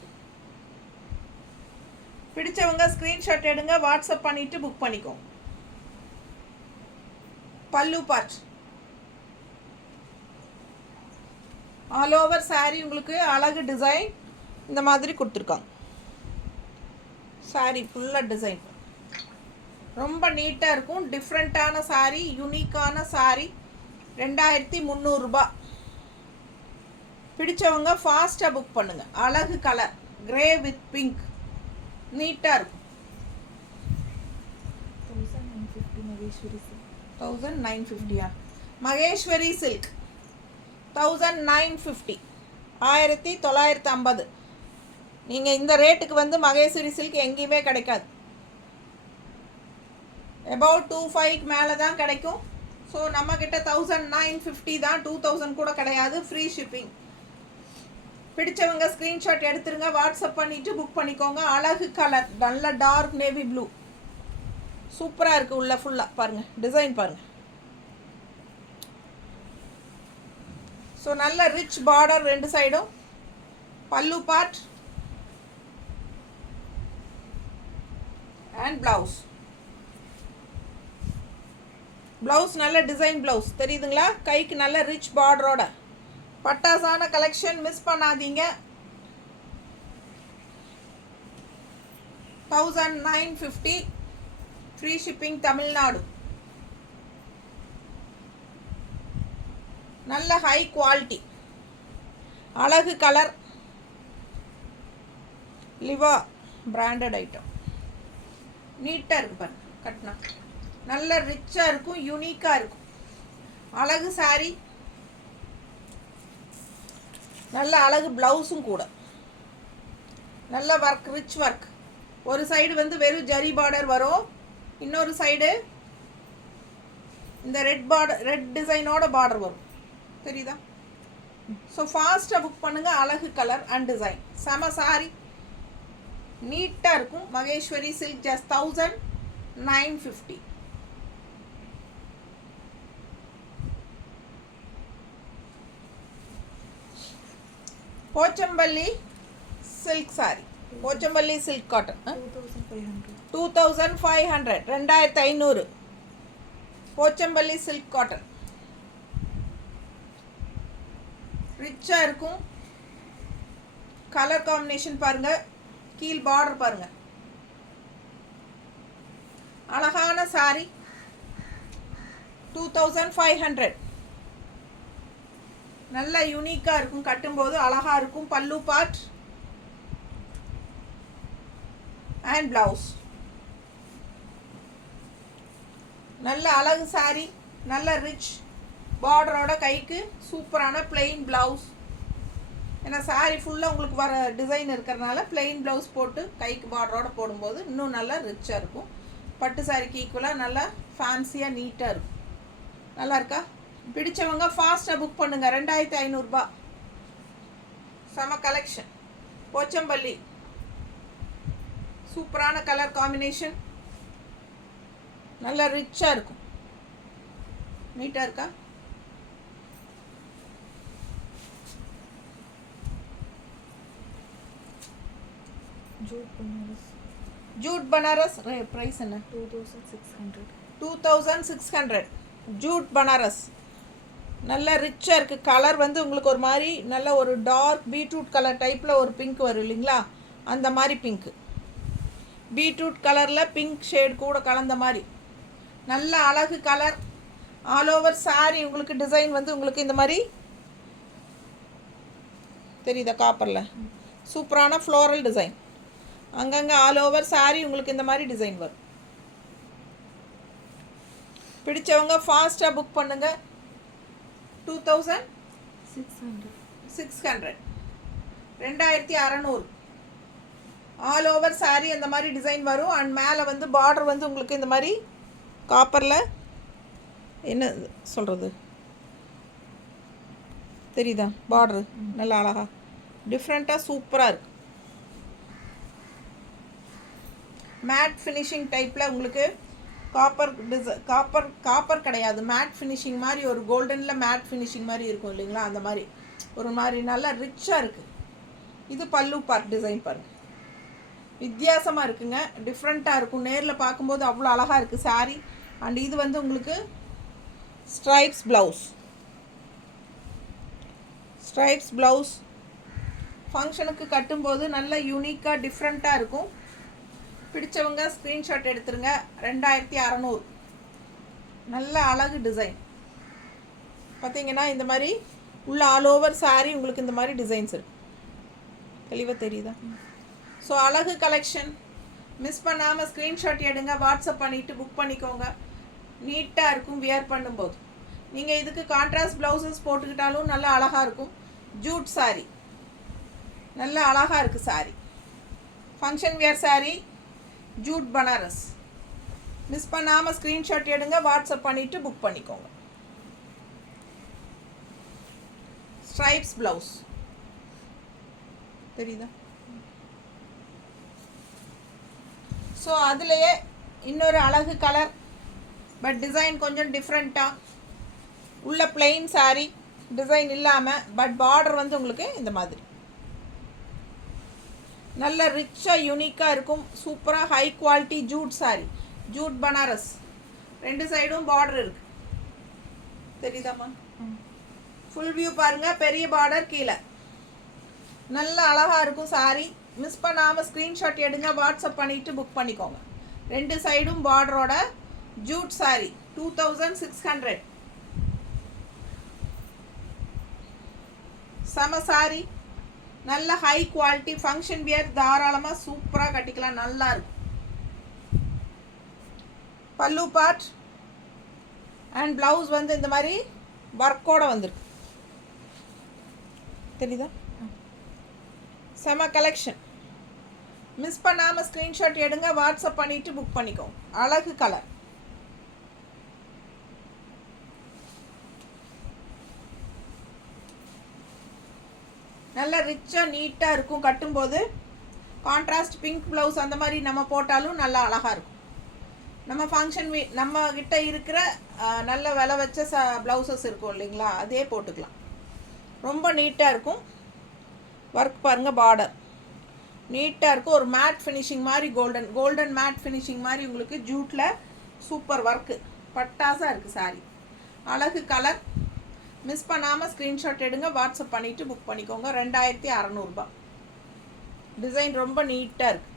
பிடிச்சவங்க ஸ்க்ரீன்ஷாட் எடுங்க. வாட்ஸ்அப் பண்ணிவிட்டு புக் பண்ணிக்கோங்க. பல்லு பார்ட் ஆல் ஓவர் சாரி உங்களுக்கு அழகு டிசைன் இந்த மாதிரி கொடுத்துருக்காங்க. சாரி ஃபுல்லாக டிசைன் ரொம்ப நீட்டாக இருக்கும். டிஃப்ரெண்ட்டான சாரி, யூனிக்கான சாரி. 2300 ரூபா. பிடிச்சவங்க ஃபாஸ்ட்டாக புக் பண்ணுங்கள். அழகு கலர், கிரே வித் பிங்க், நீட்டாக இருக்கும். 1950. மகேஸ்வரி சில்க் 1950. 1950. நீங்கள் இந்த ரேட்டுக்கு வந்து மகேஸ்வரி சில்க் எங்கேயுமே கிடைக்காது. அபவுட் 2500 மேலே தான் கிடைக்கும். ஸோ நம்மக்கிட்ட 1950 தான். 2000 கூட கிடையாது. Free shipping. பிடிச்சவங்க ஸ்க்ரீன்ஷாட் எடுத்துருங்க. வாட்ஸ்அப் பண்ணிவிட்டு புக் பண்ணிக்கோங்க. அழகு கலர், நல்ல டார்க் நேவி ப்ளூ, சூப்பராக இருக்குது. உள்ள ஃபுல்லாக பாருங்கள், டிசைன் பாருங்கள். ஸோ நல்ல ரிச் பார்டர் ரெண்டு சைடும். பல்லு பார்ட் அண்ட் ப்ளவுஸ். ப்ளவுஸ் நல்ல டிசைன் ப்ளவுஸ் தெரியுதுங்களா? கைக்கு நல்ல ரிச் பார்டரோட பட்டாசான கலெக்ஷன். மிஸ் பண்ணாதீங்க. 1950. Free shipping Tamil Nadu. நல்ல ஹை குவாலிட்டி, அழகு கலர், லிவா பிராண்டட் ஐட்டம். நீட்டாக இருக்கு பாருங்க. கட்டினா நல்ல ரிச்சாக இருக்கும், யூனிக்காக இருக்கும். அழகு சாரி, நல்ல அழகு ப்ளவுஸும் கூட. நல்ல ஒர்க், ரிச் ஒர்க். ஒரு சைடு வந்து வெறும் ஜரி பார்டர் வரும், இன்னொரு சைடு இந்த ரெட் டிசைனோட பார்டர் வரும். தெரியுதா? ஸோ ஃபாஸ்ட்டாக புக் பண்ணுங்கள். அழகு கலர் அண்ட் டிசைன், செம சாரி, நீட்டாக இருக்கும். Maheswari silk just 1950. Pochampalli silk sorry, Pochampalli silk cotton 2500, 2500. Pochampalli silk cotton ரிச்சாக இருக்கும். கலர் காம்பினேஷன் பாருங்கள், கீழ் பார்டர் பாருங்கள், அழகான சாரி. 2500. நல்ல யூனிக்காக இருக்கும், கட்டும்போது அழகாக இருக்கும். பல்லு பார்ட் அண்ட் ப்ளவுஸ். நல்ல அழகு சாரி, நல்ல ரிச் பார்டரோட, கைக்கு சூப்பரான பிளெயின் ப்ளவுஸ். ஏன்னா சாரி ஃபுல்லாக உங்களுக்கு வர டிசைன் இருக்கிறனால பிளெயின் ப்ளவுஸ் போட்டு கைக்கு பார்டரோட போடும்போது இன்னும் நல்லா ரிச்சாக இருக்கும். பட்டு சாரிக்கு ஈக்குவலாக நல்லா ஃபேன்சியாக நீட்டாக இருக்கும். நல்லா இருக்கா? பிடிச்சவங்க ஃபாஸ்ட்டாக புக் பண்ணுங்கள். 2500 ரூபாய். செம கலெக்ஷன். போச்சம்பள்ளி சூப்பரான கலர் காம்பினேஷன், நல்லா ரிச்சாக இருக்கும். நீட்டாக இருக்கா? ஜூட் பனாரஸ் ப்ரைஸ் என்ன? 2600. ஜூட் பனாரஸ் நல்ல ரிச்சாக இருக்குது. கலர் வந்து உங்களுக்கு ஒரு மாதிரி நல்ல ஒரு டார்க் பீட்ரூட் கலர் டைப்பில் ஒரு பிங்க் வரும் இல்லைங்களா, அந்த மாதிரி பிங்க்கு. பீட்ரூட் கலரில் பிங்க் ஷேட் கூட கலந்த மாதிரி நல்ல அழகு கலர். ஆல் ஓவர் சாரி உங்களுக்கு டிசைன் வந்து உங்களுக்கு இந்த மாதிரி தெரியுதா? காப்பரில் சூப்பரான ஃப்ளோரல் டிசைன். அங்கங்கே ஆல் ஓவர் சாரி உங்களுக்கு இந்த மாதிரி டிசைன் வரும். பிடிச்சவங்க ஃபாஸ்ட்டாக புக் பண்ணுங்கள். 2600. 2600. ஆல் ஓவர் சாரி அந்த மாதிரி டிசைன் வரும். அண்ட் மேலே வந்து பார்டர் வந்து உங்களுக்கு இந்த மாதிரி காப்பரில் என்ன சொல்கிறது தெரியுதா? பார்டரு நல்லா அழகா டிஃப்ரெண்ட்டாக சூப்பராக இருக்குது. மேட் ஃபினிஷிங் டைப்பில் உங்களுக்கு காப்பர் கிடையாது, மேட் ஃபினிஷிங் மாதிரி ஒரு கோல்டனில் மேட் ஃபினிஷிங் மாதிரி இருக்கும் இல்லைங்களா, அந்த மாதிரி ஒரு மாதிரி நல்லா ரிச்சாக இருக்குது. இது பல்லு பார்ட் டிசைன் பாருங்கள், வித்தியாசமாக இருக்குங்க, டிஃப்ரெண்ட்டாக இருக்கும். நேரில் பார்க்கும்போது அவ்வளோ அழகாக இருக்குது சாரீ. அண்ட் இது வந்து உங்களுக்கு ஸ்ட்ரைப்ஸ் ப்ளவுஸ் ஃபங்க்ஷனுக்கு கட்டும்போது நல்ல யூனிக்காக டிஃப்ரெண்ட்டாக இருக்கும். பிடிச்சவங்க ஸ்க்ரீன்ஷாட் எடுத்துருங்க. 2600. நல்ல அழகு டிசைன் பார்த்தீங்கன்னா இந்த மாதிரி உள்ள ஆல் ஓவர் சாரீ உங்களுக்கு இந்த மாதிரி டிசைன்ஸ் இருக்குது. தெளிவாக தெரியுதா? ஸோ அழகு கலெக்ஷன் மிஸ் பண்ணாமல் ஸ்க்ரீன்ஷாட் எடுங்க, வாட்ஸ்அப் பண்ணிவிட்டு புக் பண்ணிக்கோங்க. நீட்டாக இருக்கும் வியர் பண்ணும்போது. நீங்கள் இதுக்கு கான்ட்ராஸ்ட் ப்ளவுசஸ் போட்டுக்கிட்டாலும் நல்லா அழகாக இருக்கும். ஜூட் சாரீ நல்ல அழகாக இருக்குது saree. Function wear saree jute Banaras. Miss பண்ணாமல் ஸ்க்ரீன்ஷாட் எடுங்க, வாட்ஸ்அப் பண்ணிவிட்டு புக் பண்ணிக்கோங்க. ஸ்ட்ரைப்ஸ் ப்ளவுஸ் தெரியுதா? ஸோ அதுலேயே இன்னொரு அழகு கலர், பட் டிசைன் கொஞ்சம் டிஃப்ரெண்ட்டாக உள்ள பிளெயின் சாரீ டிசைன் இல்லாமல், பட் பார்டர் வந்து உங்களுக்கு இந்த மாதிரி நல்ல ரிச்சாக யூனிக்காக இருக்கும். சூப்பராக high quality jute saree, jute Banaras. 2 சைடும் பார்டர் இருக்குது. தெரியுதாம்மா? ஃபுல் வியூ பாருங்கள், பெரிய பார்டர் கீழே நல்ல அழகாக இருக்கும் சாரீ. மிஸ் பண்ணாமல் ஸ்க்ரீன்ஷாட் எடுங்க, வாட்ஸ்அப் பண்ணிவிட்டு புக் பண்ணிக்கோங்க. 2 சைடும் பார்டரோட ஜூட் சாரீ 2600. செம சாரீ, நல்ல ஹை குவாலிட்டி ஃபங்க்ஷன் வியர், தாராளமாக சூப்பராக கட்டிக்கலாம், நல்லா இருக்கும். பல்லு பார்ட் அண்ட் ப்ளவுஸ் வந்து இந்த மாதிரி ஒர்க்கோடு வந்துருக்கு. தெரியுதா? செம கலெக்ஷன். மிஸ் பண்ணாமல் ஸ்க்ரீன்ஷாட் எடுங்க, வாட்ஸ்அப் பண்ணிவிட்டு புக் பண்ணிக்கோங்க. அழகு கலர். நல்லா ரிச்சாக நீட்டாக இருக்கும். கட்டும்போது கான்ட்ராஸ்ட் பிங்க் ப்ளவுஸ் அந்த மாதிரி நம்ம போட்டாலும் நல்லா அழகாக இருக்கும். நம்ம ஃபங்க்ஷன் நம்ம கிட்ட இருக்கிற நல்ல விலை வச்ச ப்ளவுசஸ் இருக்கும் இல்லைங்களா, அதே போட்டுக்கலாம். ரொம்ப நீட்டாக இருக்கும். ஒர்க் பாருங்கள், பார்டர் நீட்டாக இருக்கும். ஒரு மேட் ஃபினிஷிங் மாதிரி, கோல்டன் மேட் ஃபினிஷிங் மாதிரி உங்களுக்கு ஜூட்டில் சூப்பர் ஒர்க்கு, பட்டாசாக இருக்குது சாரி. அழகு கலர். மிஸ் பண்ணாமல் ஸ்க்ரீன்ஷாட் எடுங்க, வாட்ஸ்அப் பண்ணிவிட்டு புக் பண்ணிக்கோங்க. 2600 டிசைன் ரொம்ப நீட்டாக இருக்குது.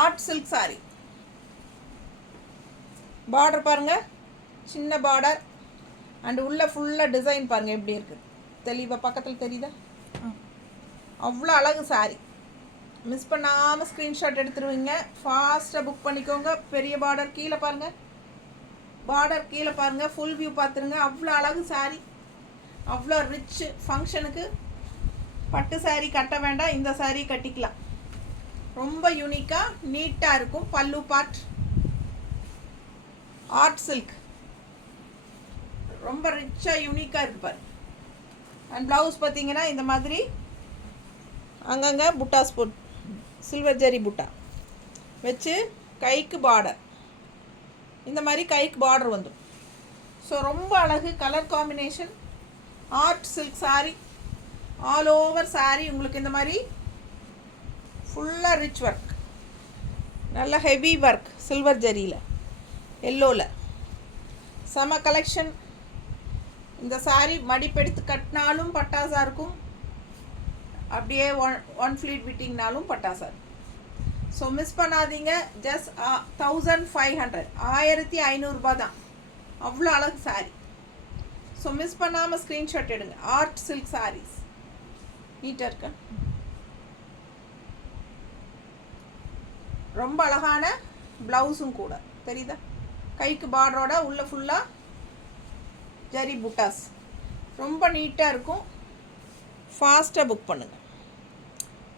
Art silk sorry. பார்டர் பாருங்கள், சின்ன பார்டர் அண்ட் உள்ள ஃபுல்லாக டிசைன் பாருங்கள் எப்படி இருக்குது. தெளிவாக பக்கத்தில் தெரியுதா? அவ்வளோ அழகு சாரி. மிஸ் பண்ணாமல் ஸ்க்ரீன்ஷாட் எடுத்துருவீங்க, ஃபாஸ்ட்டாக புக் பண்ணிக்கோங்க. பெரிய பார்டர் கீழே பாருங்கள், பார்டர் கீழே பாருங்கள், ஃபுல் வியூ பார்த்துருங்க. அவ்வளோ அழகு சாரி, அவ்வளோ ரிச். ஃபங்க்ஷனுக்கு பட்டு சாரீ கட்ட வேண்டாம், இந்த சாரீ கட்டிக்கலாம். ரொம்ப யூனிக்காக நீட்டாக இருக்கும். பல்லு பார்ட் ஆர்ட் சில்க், ரொம்ப ரிச்சாக யூனிக்காக இருக்கு பாரு. அண்ட் ப்ளவுஸ் பார்த்தீங்கன்னா இந்த மாதிரி அங்கங்கே புட்டாஸ் போட், சில்வர் ஜரி புட்டா வச்சு கைக்கு பார்டர், இந்த மாதிரி கைக்கு பார்டர் வந்துடும். ஸோ ரொம்ப அழகு colour combination. Art silk sari, all over sari உங்களுக்கு இந்த மாதிரி ஃபுல்லாக ரிச் ஒர்க், நல்ல ஹெவி ஒர்க் சில்வர் ஜரியில், எல்லோவில் செம கலெக்ஷன். இந்த சாரீ மடிப்பெடுத்து கட்டினாலும் பட்டாசாக இருக்கும், அப்படியே ஒன் ஃப்ளீட் விட்டிங்கனாலும் பட்டாசாக இருக்கும். ஸோ மிஸ் பண்ணாதீங்க. ஜஸ்ட் 1500, 1500 தான். அவ்வளோ அழகு சாரீ. ஸோ மிஸ் பண்ணாமல் ஸ்க்ரீன்ஷாட் எடுங்க. ஆர்ட் சில்க் சாரீஸ் நீட்டாக இருக்க, ரொம்ப அழகான ப்ளவுஸும் கூட தெரியுதா, கைக்கு பார்டரோட உள்ள ஃபுல்லாக ஜரி புட்டாஸ், ரொம்ப நீட்டாக இருக்கும். ஃபாஸ்ட்டாக புக் பண்ணுங்கள்.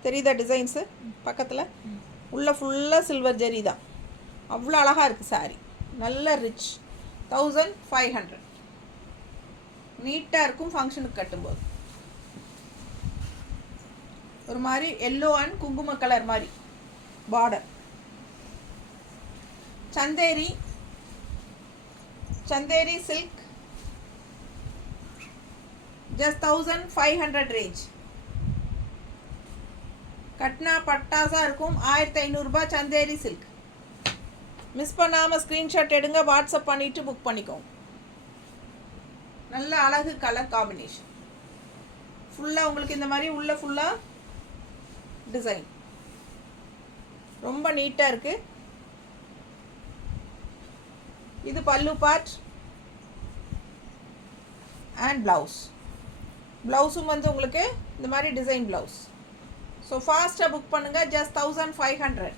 தெரியுதா டிசைன்ஸு பக்கத்தில்? உள்ள ஃபுல்லாக சில்வர் ஜரி தான். அவ்வளோ அழகாக இருக்குது சாரீ, நல்ல ரிச். 1500 நீட்டாக இருக்கும். ஃபங்க்ஷனுக்கு கட்டும்போது ஒரு மாதிரி எல்லோ அண்ட் குங்கும கலர் மாதிரி border. Chanderi, Chanderi silk, just 1500 range. கட்னா பட்டாசாக இருக்கும். 1500 சந்தேரி சில்க். மிஸ் பண்ணாமல் ஸ்க்ரீன்ஷாட் எடுங்க, வாட்ஸ்அப் பண்ணிவிட்டு புக் பண்ணிக்கோங்க. நல்ல அழகு கலர் காம்பினேஷன். ஃபுல்லாக உங்களுக்கு இந்த மாதிரி உள்ள ஃபுல்லாக டிசைன் ரொம்ப நீட்டாக இருக்குது. இது பல்லு பார்ட் அண்ட் ப்ளவுஸ். ப்ளவுஸும் வந்து உங்களுக்கு இந்த மாதிரி டிசைன் ப்ளவுஸ். ஸோ ஃபாஸ்ட்டாக புக் பண்ணுங்கள். ஜஸ்ட் 1500.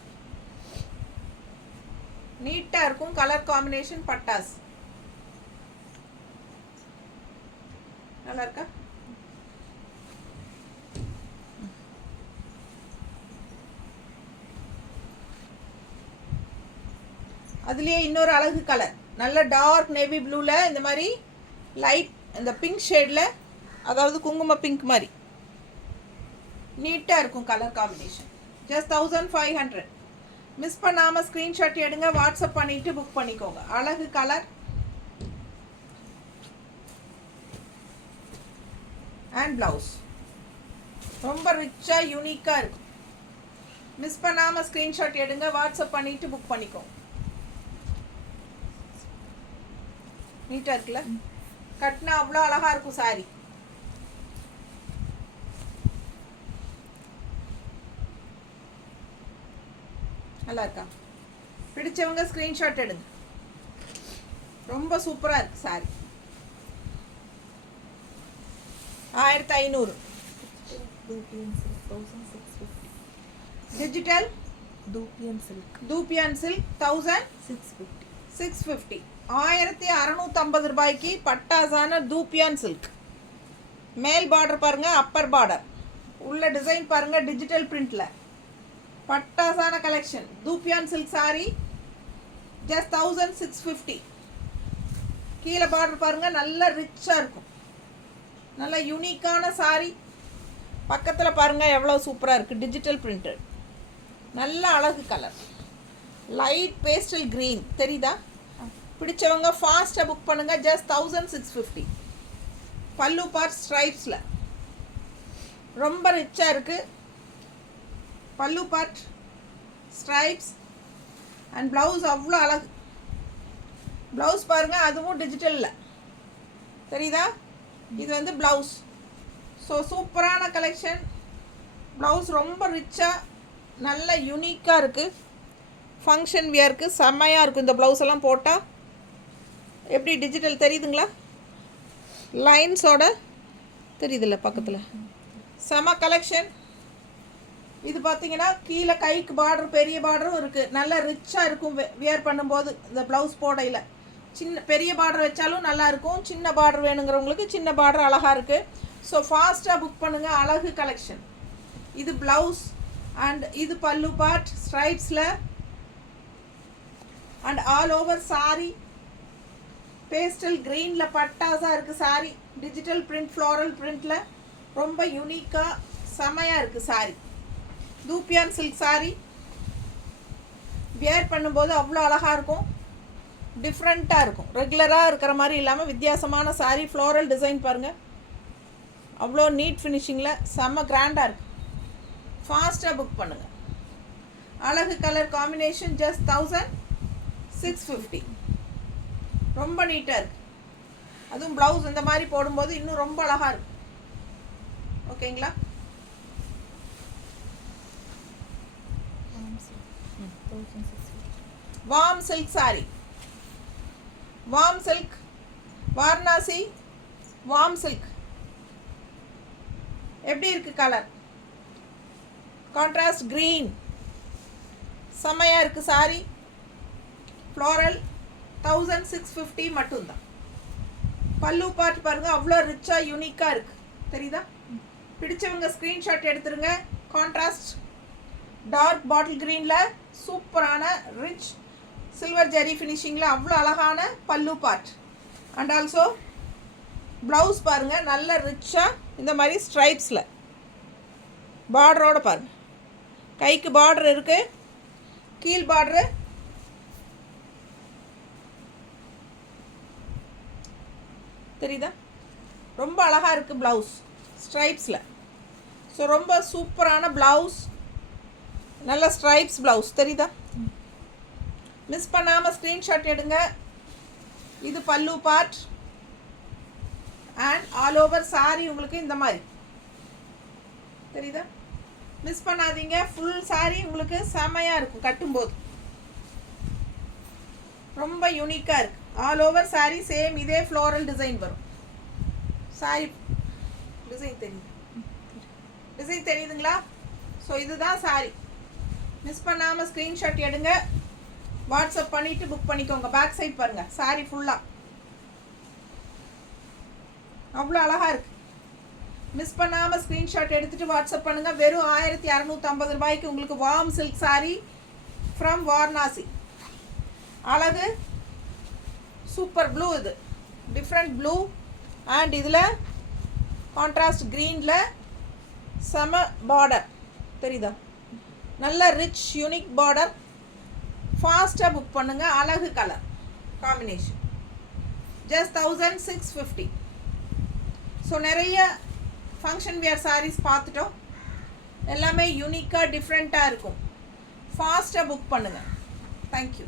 நீட்டாக இருக்கும். கலர் காம்பினேஷன் பட்டாஸ் நல்லா இருக்கா? அதுலேயே இன்னொரு அழகு கலர், நல்ல டார்க் நேவி ப்ளூவில் இந்த மாதிரி லைட் இந்த பிங்க் ஷேடில், அதாவது குங்கும பிங்க் மாதிரி நீட்டாக இருக்கும் கலர் காம்பினேஷன். ஜஸ்ட் 1500. மிஸ் பண்ணாமல் ஸ்க்ரீன்ஷாட் எடுங்க, வாட்ஸ்அப் பண்ணிவிட்டு புக் பண்ணிக்கோங்க. அழகு கலர் அண்ட் ப்ளவுஸ் ரொம்ப ரிச்சாக யூனிக்காக இருக்கும். மிஸ் பண்ணாமல் ஸ்க்ரீன்ஷாட் எடுங்க, வாட்ஸ்அப் பண்ணிவிட்டு புக் பண்ணிக்கோங்க. நீட்டாக இருக்குல்ல? கட்டினா அவ்வளோ அழகாக இருக்கும் சாரி. நல்லா இருக்கா? பிடிச்சவங்க ஸ்க்ரீன்ஷாட் எடுங்க. ரொம்ப சூப்பராக இருக்குது சாரி. 1500. Digital தூப்பியன் silk 1650. 1650 ரூபாய்க்கு பட்டாசான தூப்பியான் சில்க். மேல் பார்டர் பாருங்கள், அப்பர் பார்டர் உள்ள டிசைன் பாருங்கள், டிஜிட்டல் பிரிண்டில் பட்டாசான collection. Dupion silk sari just 1650. கீழே பார்டர் பாருங்கள், நல்ல ரிச்சாக இருக்கும், நல்ல யூனிக்கான சாரி. பக்கத்தில் பாருங்கள் எவ்வளோ சூப்பராக இருக்குது, டிஜிட்டல் பிரிண்டட், நல்ல அழகு கலர், லைட் பேஸ்டல் க்ரீன் தெரியுதா? பிடிச்சவங்க ஃபாஸ்ட்டாக புக் பண்ணுங்கள். ஜஸ்ட் 1650. பல்லு பார்ட் ஸ்ட்ரைப்ஸில் ரொம்ப ரிச்சாக இருக்குது. பல்லு பார்ட் ஸ்ட்ரைப்ஸ் அண்ட் ப்ளவுஸ் அவ்வளோ அழகு. ப்ளவுஸ் பாருங்கள், அதுவும் டிஜிட்டலில் தெரியுதா? இது வந்து ப்ளவுஸ். ஸோ சூப்பரான கலெக்ஷன். ப்ளவுஸ் ரொம்ப ரிச்சாக நல்ல யூனிக்காக இருக்குது. ஃபங்க்ஷன் வியருக்கு செம்மையாக இருக்கும். இந்த ப்ளவுஸ் எல்லாம் போட்டால் எப்படி டிஜிட்டல் தெரியுதுங்களா? லைன்ஸோட தெரியுதுல்ல பக்கத்தில், செம கலெக்ஷன். இது பார்த்தீங்கன்னா கீழே கைக்கு பார்டர், பெரிய பார்டரும் இருக்குது, நல்ல ரிச்சாக இருக்கும் வியர் பண்ணும்போது. இந்த ப்ளவுஸ் போடையில் சின்ன பெரிய பார்டர் வச்சாலும் நல்லாயிருக்கும், சின்ன பார்டர் வேணுங்கிறவங்களுக்கு சின்ன பார்டர் அழகாக இருக்குது. ஸோ ஃபாஸ்ட்டாக புக் பண்ணுங்கள். அழகு கலெக்ஷன். இது ப்ளவுஸ் அண்ட் இது பல்லு பார்ட் ஸ்ட்ரைப்ஸில் and all over sari pastel க்ரீனில் பட்டாஸாக இருக்குது சாரி. டிஜிட்டல் பிரிண்ட், ஃப்ளோரல் பிரிண்டில் ரொம்ப யூனிக்காக செமையாக இருக்குது sari. Dupion silk sari wear பண்ணும்போது அவ்வளோ அழகாக இருக்கும், டிஃப்ரெண்ட்டாக இருக்கும். ரெகுலராக இருக்கிற மாதிரி இல்லாமல் வித்தியாசமான சாரி. ஃப்ளோரல் டிசைன் பாருங்கள், அவ்வளோ நீட் ஃபினிஷிங்கில் செம்ம கிராண்டாக இருக்குது. ஃபாஸ்ட்டாக புக் பண்ணுங்கள். அழகு கலர் காம்பினேஷன் ஜஸ்ட் 1650. ரொம்ப நீட்டாக இருக்குது. அதுவும் ப்ளவுஸ் இந்த மாதிரி போடும்போது இன்னும் ரொம்ப அழகாக இருக்கும். ஓகேங்களா? Warm silk sorry. Warm silk, Varanasi warm silk. எப்படி இருக்குது கலர்? கான்ட்ராஸ்ட் க்ரீன், செம்மையாக இருக்குது சாரி. ஃப்ளோரல் 1650 மட்டும்தான். பல்லு பார்ட் பாருங்கள், அவ்வளோ ரிச்சாக யூனிக்காக இருக்குது தெரியுதா? பிடிச்சவங்க ஸ்க்ரீன்ஷாட் எடுத்துருங்க. கான்ட்ராஸ்ட் டார்க் பாட்டில் க்ரீனில் சூப்பரான ரிச் சில்வர் ஜெரி ஃபினிஷிங்கில் அவ்வளோ அழகான பல்லு பார்ட். அண்ட் ஆல்சோ ப்ளவுஸ் பாருங்கள், நல்ல ரிச்சாக இந்த மாதிரி ஸ்ட்ரைப்ஸில் பார்டரோடு பாருங்கள். கைக்கு பார்டர் இருக்குது, கீழ் பார்டரு தெரியுதா? ரொம்ப அழகாக இருக்குது ப்ளவுஸ் ஸ்ட்ரைப்ஸில். ஸோ ரொம்ப சூப்பரான ப்ளவுஸ், நல்ல ஸ்ட்ரைப்ஸ் ப்ளவுஸ் தெரியுதா? மிஸ் பண்ணாமல் ஸ்க்ரீன்ஷாட் எடுங்க. இது பல்லு part and all over sorry உங்களுக்கு இந்த மாதிரி தெரியுதா? மிஸ் பண்ணாதீங்க. ஃபுல் சாரி உங்களுக்கு செமையாக இருக்கும் கட்டும்போது, ரொம்ப யூனிக்காக இருக்குது. ஆல் ஓவர் சாரி சேம் இதே ஃப்ளோரல் டிசைன் வரும். சாரி டிசைன் தெரியுது, டிசைன் தெரியுதுங்களா? ஸோ இதுதான் சாரி. மிஸ் பண்ணாமல் ஸ்க்ரீன்ஷாட் எடுங்க, வாட்ஸ்அப் பண்ணிவிட்டு புக் பண்ணிக்கோங்க. பேக் சைட் பாருங்கள், சாரி ஃபுல்லாக அவ்வளோ அழகாக இருக்குது. மிஸ் பண்ணாமல் ஸ்க்ரீன்ஷாட் எடுத்துகிட்டு வாட்ஸ்அப் பண்ணுங்கள். வெறும் 1650 ரூபாய்க்கு உங்களுக்கு warm silk sorry from Varanasi. அழகு சூப்பர் ப்ளூ, இது டிஃப்ரெண்ட் ப்ளூ அண்ட் இதில் கான்ட்ராஸ்ட் க்ரீனில் செம பார்டர் தெரியுதா? நல்ல ரிச் யூனிக் பார்டர். ஃபாஸ்ட்டாக புக் பண்ணுங்கள். அழகு கலர் காம்பினேஷன் ஜஸ்ட் 1650. ஸோ நிறைய ஃபங்க்ஷன் வியர் சாரீஸ் பார்த்துட்டோம், எல்லாமே யூனிக்காக டிஃப்ரெண்ட்டாக இருக்கும். ஃபாஸ்ட்டாக புக் பண்ணுங்கள். தேங்க்யூ.